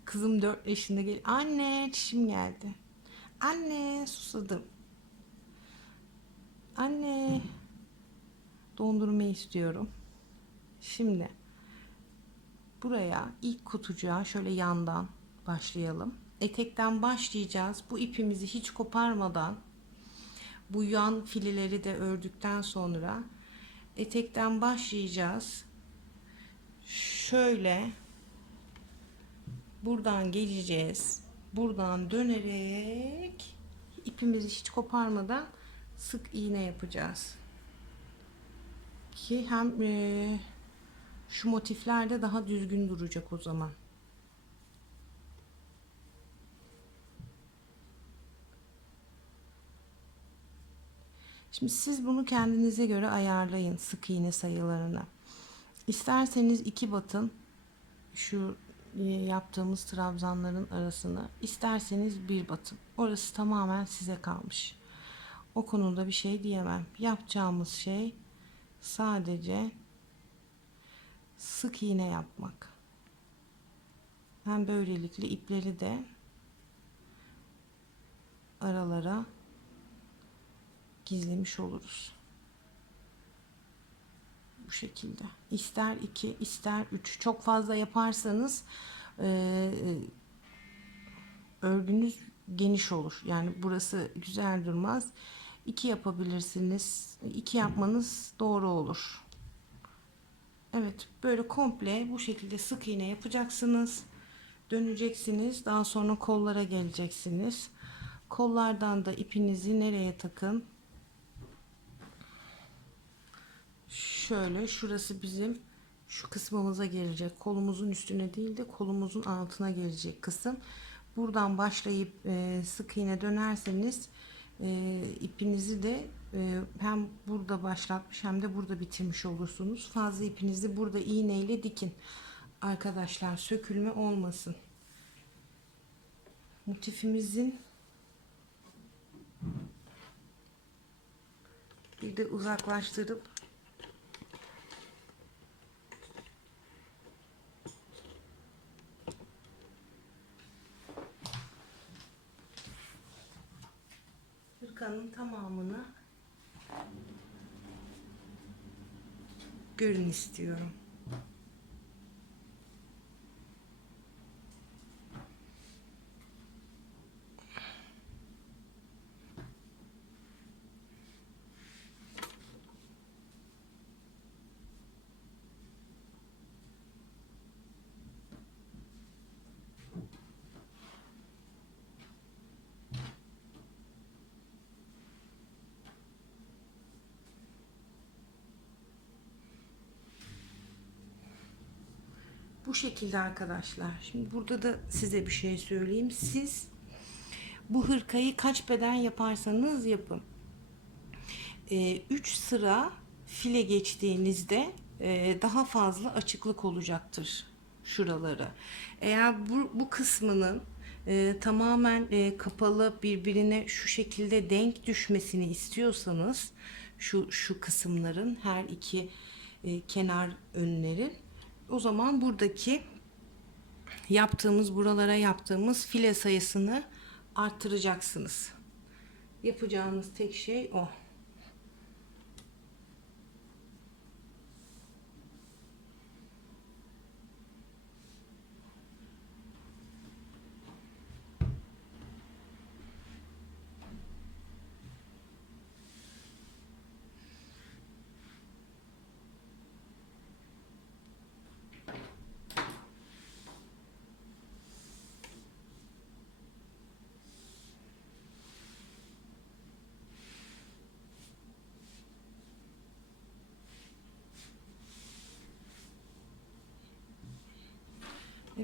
kızım 4 yaşında gel. Anne, çişim geldi. Anne, susadım. Anne, dondurma istiyorum. Şimdi buraya ilk kutucuğa şöyle yandan başlayalım. Etekten başlayacağız. Bu ipimizi hiç koparmadan bu yan fileleri de ördükten sonra etekten başlayacağız. Şöyle buradan geleceğiz. Buradan dönerek ipimizi hiç koparmadan sık iğne yapacağız. Ki hem şu motifler de daha düzgün duracak o zaman. Şimdi siz bunu kendinize göre ayarlayın sık iğne sayılarını. İsterseniz 2 batın şu yaptığımız trabzanların arasına, isterseniz 1 batın. Orası tamamen size kalmış. O konuda bir şey diyemem. Yapacağımız şey sadece sık iğne yapmak. Hem böylelikle ipleri de aralara gizlemiş oluruz. Bu şekilde. İster 2 ister 3. Çok fazla yaparsanız örgünüz geniş olur. Yani burası güzel durmaz. 2 yapabilirsiniz. 2 yapmanız doğru olur. Evet, böyle komple bu şekilde sık iğne yapacaksınız. Döneceksiniz. Daha sonra kollara geleceksiniz. Kollardan da ipinizi nereye takın? şöyle, şurası bizim şu kısmımıza gelecek. Kolumuzun üstüne değil de kolumuzun altına gelecek kısım. Buradan başlayıp sık iğne dönerseniz ipinizi de hem burada başlatmış hem de burada bitirmiş olursunuz. Fazla ipinizi burada iğneyle dikin. Arkadaşlar, sökülme olmasın. Motifimizin bir de uzaklaştırıp hırkanın tamamını görün istiyorum. Bu şekilde arkadaşlar. Şimdi burada da size bir şey söyleyeyim. Siz bu hırkayı kaç beden yaparsanız yapın. 3 sıra file geçtiğinizde daha fazla açıklık olacaktır şuraları. Eğer bu kısmının tamamen kapalı, birbirine şu şekilde denk düşmesini istiyorsanız şu kısımların her iki kenar önlerin, o zaman buradaki buralara yaptığımız file sayısını arttıracaksınız. Yapacağınız tek şey o.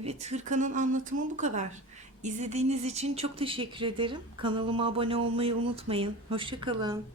Evet, hırkanın anlatımı bu kadar. İzlediğiniz için çok teşekkür ederim. Kanalıma abone olmayı unutmayın. Hoşça kalın.